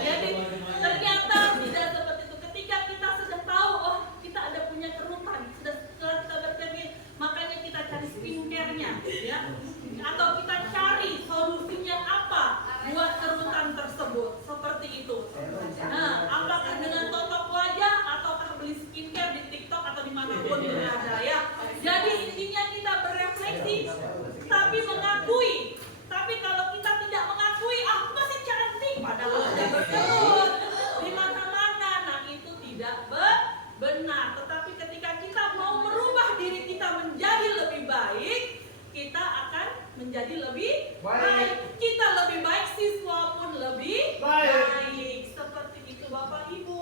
Jadi ternyata tidak seperti itu. Ketika kita sudah tahu, oh kita ada punya kerutan, setelah kita bercermin, makanya kita cari skincare-nya, ya, atau kita cari solusinya apa buat kerutan tersebut, seperti itu. Nah, apakah dengan totok wajah ataukah beli skincare di TikTok atau dimanapun yang ada ya. Jadi intinya kita berefleksi, tapi mengakui. Tapi kalau kita tidak mengakui, aku masih cantik, padahal sudah berkerut di mana-mana, nah itu tidak benar. Tetapi ketika kita mau merubah diri kita menjadi lebih baik, kita akan menjadi lebih baik. Kita lebih baik, siswa pun lebih baik. Seperti itu Bapak Ibu.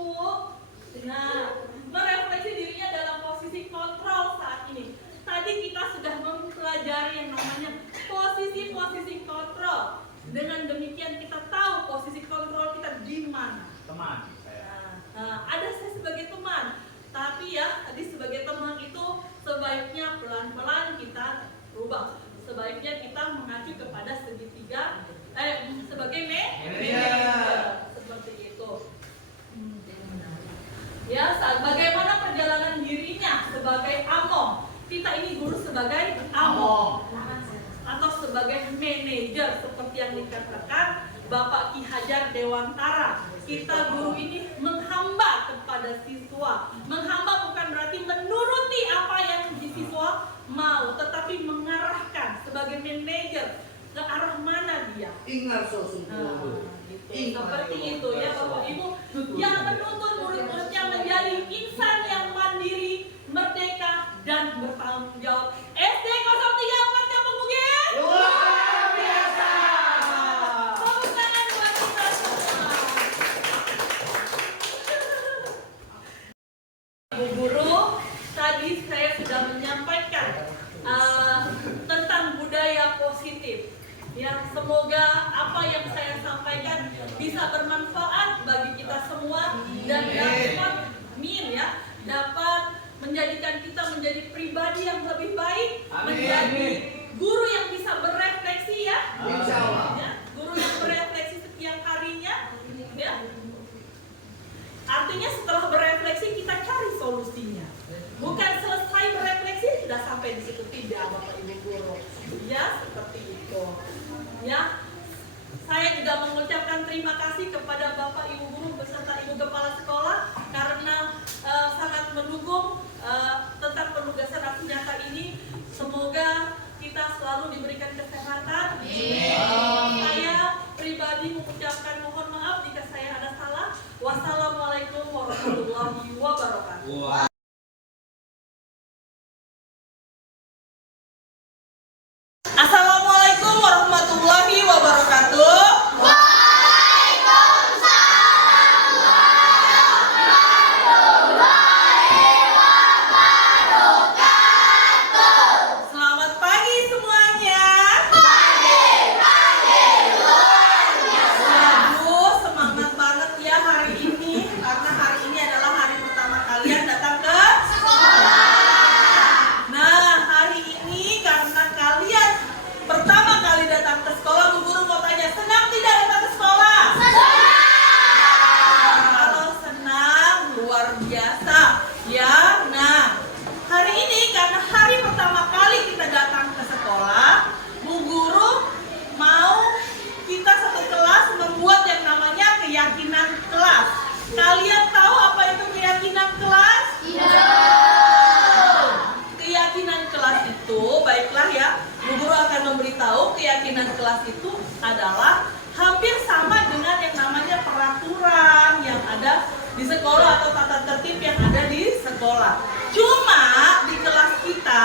Nah, merefleksi dirinya dalam posisi kontrol saat ini. Tadi kita sudah mempelajari yang namanya posisi-posisi kontrol. Dengan demikian kita tahu posisi kontrol kita di mana. Teman. Nah, ada saya sebagai teman. Tapi ya, tadi sebagai teman itu sebaiknya pelan-pelan kita rubah. Sebaiknya kita mengacu kepada segitiga sebagai among atau sebagai manajer seperti yang dikatakan Bapak Ki Hajar Dewantara. Kita guru ini menghamba kepada siswa. Menghamba bukan berarti menuruti apa yang siswa mau, tetapi mengarahkan sebagai manajer ke arah mana dia. Ingat sosok Gitu. Seperti itu ya Bapak Ibu, yang menuntun murid-muridnya menjadi insan yang mandiri, merdeka, dan bertanggung jawab. SD 034 Kampung Bugis. luar biasa. Tepuk tangan buat kita semua. Ibu Guru, tadi saya sudah menyampaikan tentang budaya positif. Ya, semoga apa yang saya sampaikan bisa bermanfaat bagi kita semua dan dapat menjadikan kita menjadi pribadi yang lebih baik, menjadi guru yang bisa berefleksi ya. Insya Allah. Ya, guru yang berefleksi setiap harinya, ya. Artinya setelah berefleksi kita cari solusinya. Bukan selesai berefleksi sudah sampai di situ, tidak Bapak Ibu guru. Ya, seperti itu. Ya. Saya juga mengucapkan terima kasih kepada Bapak Ibu guru beserta Ibu kepala sekolah karena sangat mendukung tentang penugasan aksi nyata ini. Semoga kita selalu diberikan kesehatan. Saya pribadi mengucapkan mohon maaf jika saya ada salah. Wassalamualaikum warahmatullahi wabarakatuh. Assalamualaikum warahmatullahi wabarakatuh. Selamat pagi semuanya. Aduh, semangat banget ya hari ini karena hari ini adalah hari pertama kalian datang ke sekolah. Nah, hari ini karena kalian pertama kali datang ke sekolah, Bu Guru mau tanya, senang tidak datang ke sekolah? Senang. Kalau senang, luar biasa. Ya, nah, hari ini karena hari pertama kali kita datang ke sekolah, Bu Guru mau kita satu kelas membuat yang namanya keyakinan kelas. Kalian tahu apa itu keyakinan kelas? Tidak. Keyakinan kelas itu, baiklah ya, Bu Guru akan memberitahu keyakinan kelas itu adalah hampir sama dengan yang namanya peraturan yang ada di sekolah atau tata tertib yang ada di sekolah. Cuma di kelas kita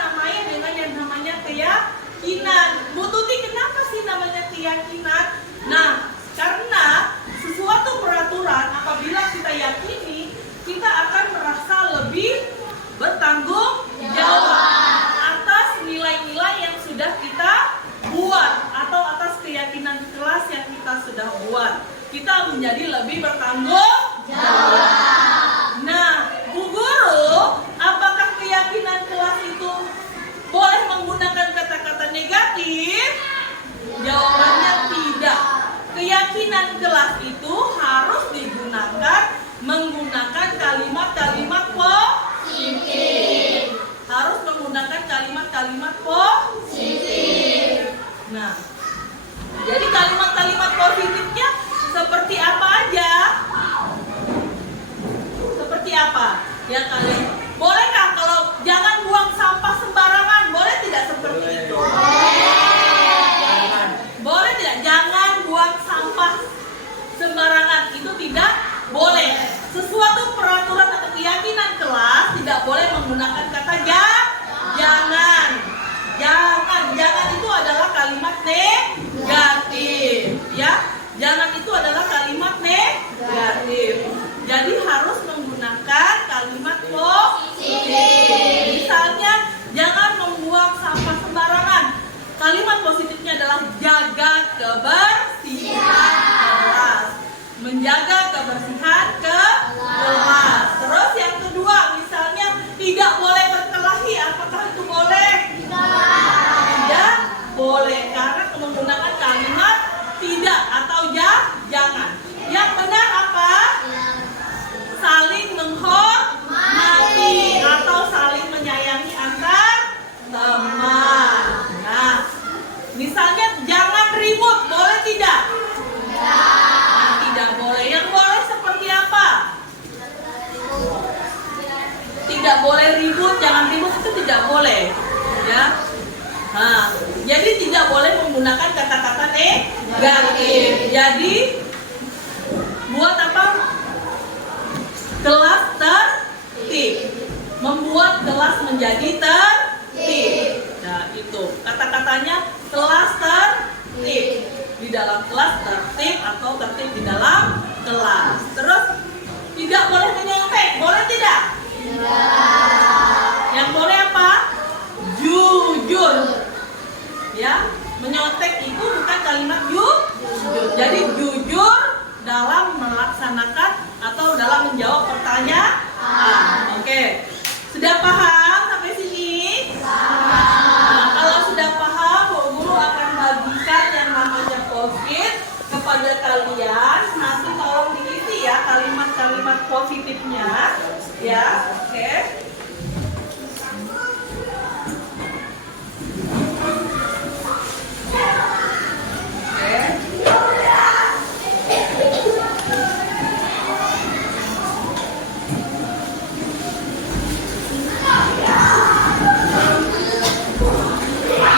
namanya dengan yang namanya keyakinan. Bu Tuti, kenapa sih namanya keyakinan? Nah, karena sesuatu peraturan apabila kita yakini, kita akan merasa lebih bertanggung jawab atas nilai-nilai yang sudah kita buat atau atas keyakinan kelas yang kita sudah buat. Kita menjadi lebih bertanggung jawab. Nah, Bu Guru, apakah keyakinan kelas itu boleh menggunakan kata-kata negatif? Jawabannya tidak. Keyakinan kelas itu harus digunakan menggunakan kalimat-kalimat positif. Harus menggunakan kalimat-kalimat positif. Nah, jadi kalimat-kalimat positifnya seperti apa aja? Seperti apa? Ya kalian, bolehkah kalau jangan buang sampah sembarangan? Boleh tidak seperti itu? Boleh tidak? Jangan buang sampah sembarangan. Itu tidak boleh. Sesuatu peraturan atau keyakinan kelas tidak boleh menggunakan kata jangan. Jangan itu adalah kalimat negatif, ya. Jangan itu adalah kalimat negatif. Jadi harus menggunakan kalimat positif. Misalnya, jangan membuang sampah sembarangan. Kalimat positifnya adalah jaga kebersihan kelas. Menjaga kebersihan kelas. Terus yang kedua, misalnya tidak boleh berkelahi. Apakah itu boleh? Tidak boleh, karena menggunakan kalimat tidak atau jangan. Yang benar apa? Saling menghormati atau saling menyayangi antar tidak boleh, ya. Nah, jadi tidak boleh menggunakan kata-kata negatif. Jadi buat apa? Kelas tertib. Membuat kelas menjadi tertib. Nah, itu kata-katanya kelas tertib. Di dalam kelas tertib atau tertib di dalam kelas. Terus tidak boleh menyontek, boleh tidak? Yang boleh apa? Jujur. Ya, menyontek itu bukan kalimat jujur. Jadi jujur dalam melaksanakan atau dalam menjawab pertanyaan. Oke. Sudah paham sampai sini? Nah, kalau sudah paham, Bu Guru akan bagikan yang namanya post-it kepada kalian. Nanti tolong diisi ya kalimat-kalimat positifnya. Ya, oke.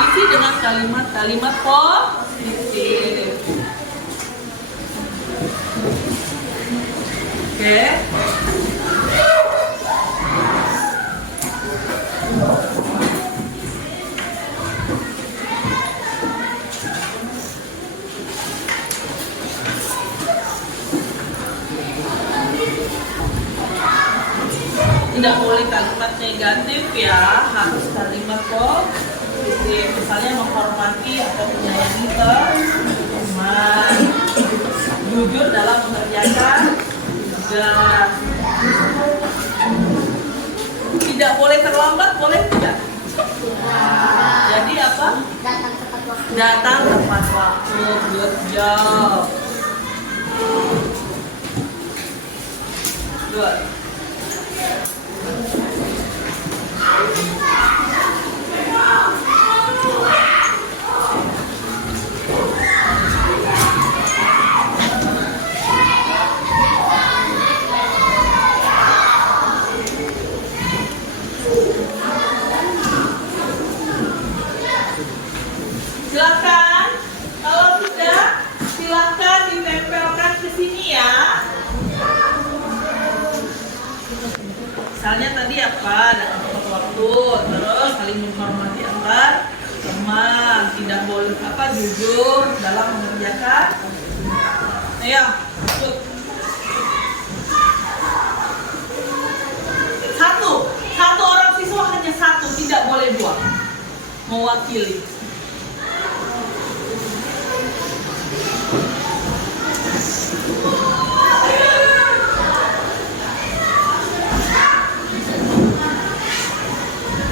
Isi dengan kalimat-kalimat positif. Oke. Tidak boleh kalimat negatif ya, harus kalimat positif. Misalnya menghormati atau menyayangi teman, jujur dalam mengerjakan tugas. Tidak boleh terlambat, boleh tidak? Jadi apa? Datang tepat waktu. Good job. Good. Silakan, kalau sudah silakan ditempelkan ke sini ya. Misalnya tadi apa? Datang tepat waktu, terus saling menghormati antar teman, tidak boleh apa jujur dalam mengerjakan. Ayo, ikut. Satu orang siswa hanya satu, tidak boleh dua. Mewakili.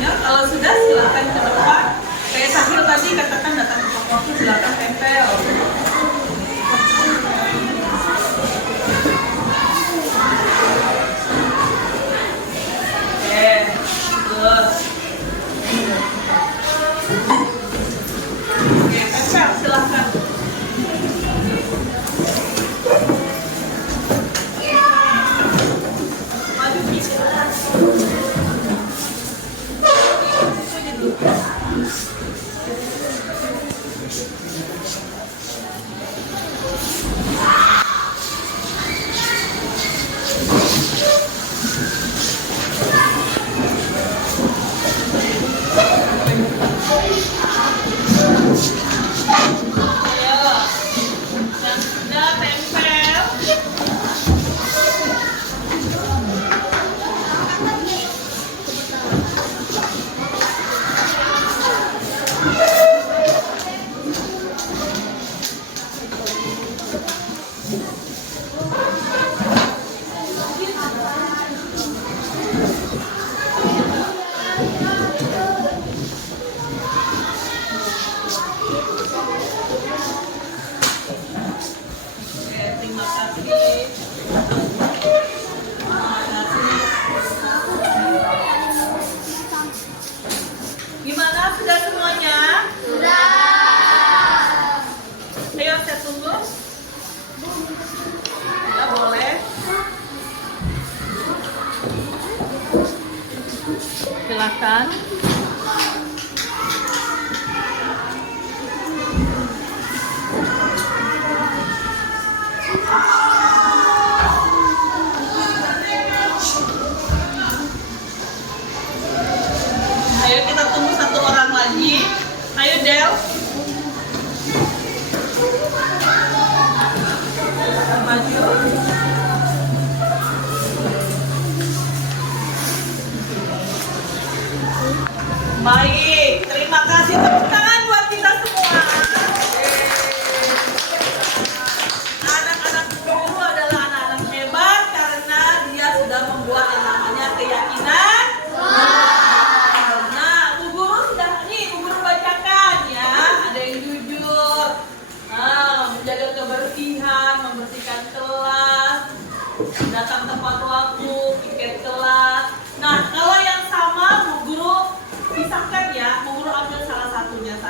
Ya, kalau sudah silakan ke depan. Kayak Sahil tadi katakan datang tepat waktu, silakan tempel. Terus. Oke, tempel silakan. Maju dikit. Terima kasih. Gimana, sudah semuanya? Sudah. Ayo saya tunggu. Ya, boleh. Silakan.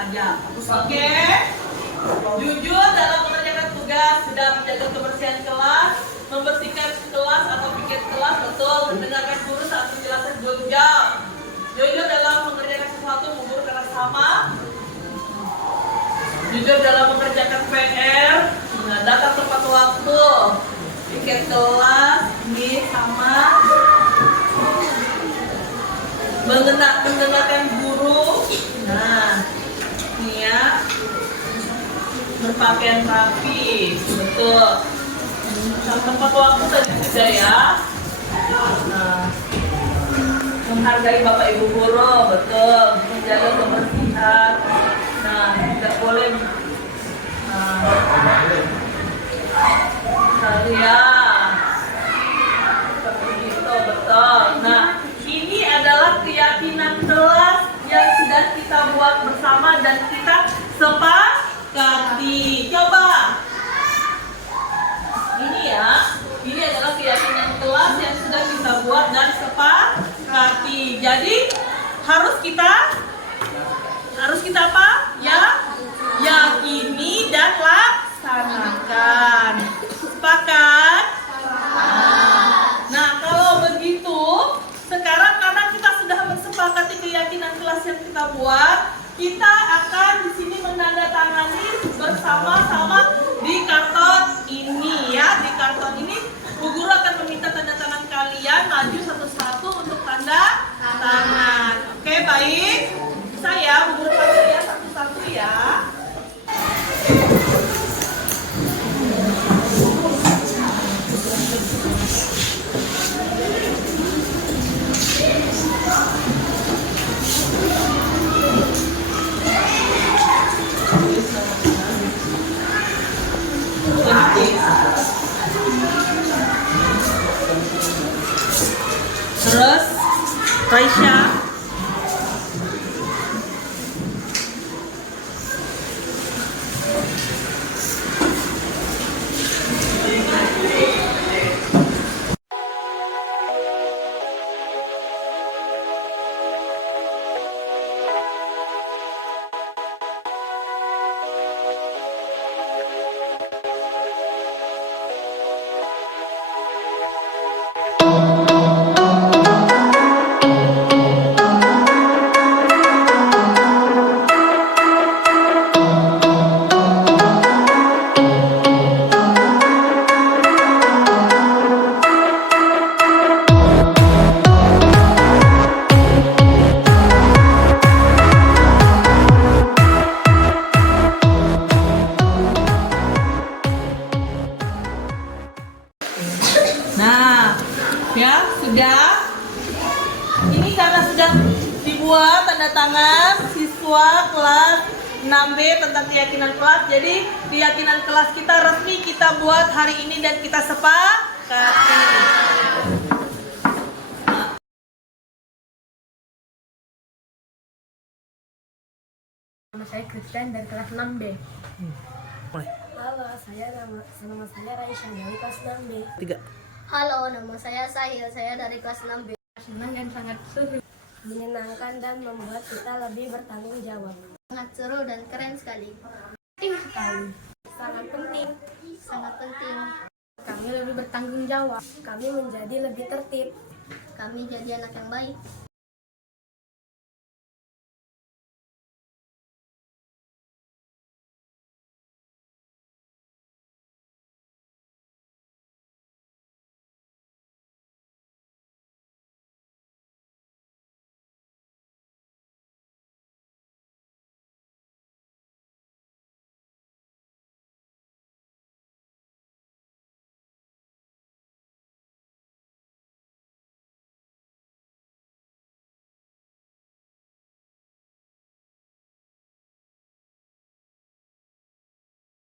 saja. Oke? Jujur dalam mengerjakan tugas, sudah menjaga kebersihan kelas, membersihkan kelas atau piket kelas, betul, mendengarkan guru saat penjelasan 2 jam. Jujur dalam mengerjakan sesuatu, mengguru karena sama. Jujur dalam mengerjakan PR, datang tepat waktu. Piket kelas, ini sama. Mendengarkan guru. Nah, ini ya. Berpakaian rapi, betul. Tepat waktu tadi juga ya. Nah, menghargai Bapak Ibu guru, betul. Menjaga kebersihan. Nah, tidak boleh. Ya, seperti itu, betul. Nah, ini adalah keyakinan kelas yang sudah kita buat bersama dan kita sepakati. Coba. Ini ya, ini adalah keyakinan kelas yang sudah kita buat dan sepakati. Jadi harus kita apa? Ya, yakini dan laksanakan. Sepakat? Nah, kalau begitu, sekarang karena kita sudah bersepakati keyakinan kelas yang kita buat, kita akan di sini menandatangani bersama-sama di karton ini ya. Di karton ini, Bu Guru akan meminta tanda tangan kalian maju satu-satu untuk tanda tangan. Oke, baik. Saya Bu Guru panggil ya satu-satu ya. Terus Raisya, nah, ya sudah. Ini karena sudah dibuat tanda tangan siswa kelas 6B tentang keyakinan kelas. Jadi keyakinan kelas kita resmi kita buat hari ini dan kita sepakati. Nama saya Christian dari kelas 6B. Halo, nama saya Raisya dari kelas 6B. 3. Halo, nama saya Sahil, saya dari kelas 6B. Senang dan sangat seru. Menyenangkan dan membuat kita lebih bertanggung jawab. Sangat seru dan keren sekali. Penting sekali. Sangat penting. Sangat penting. Kami lebih bertanggung jawab. Kami menjadi lebih tertib. Kami jadi anak yang baik.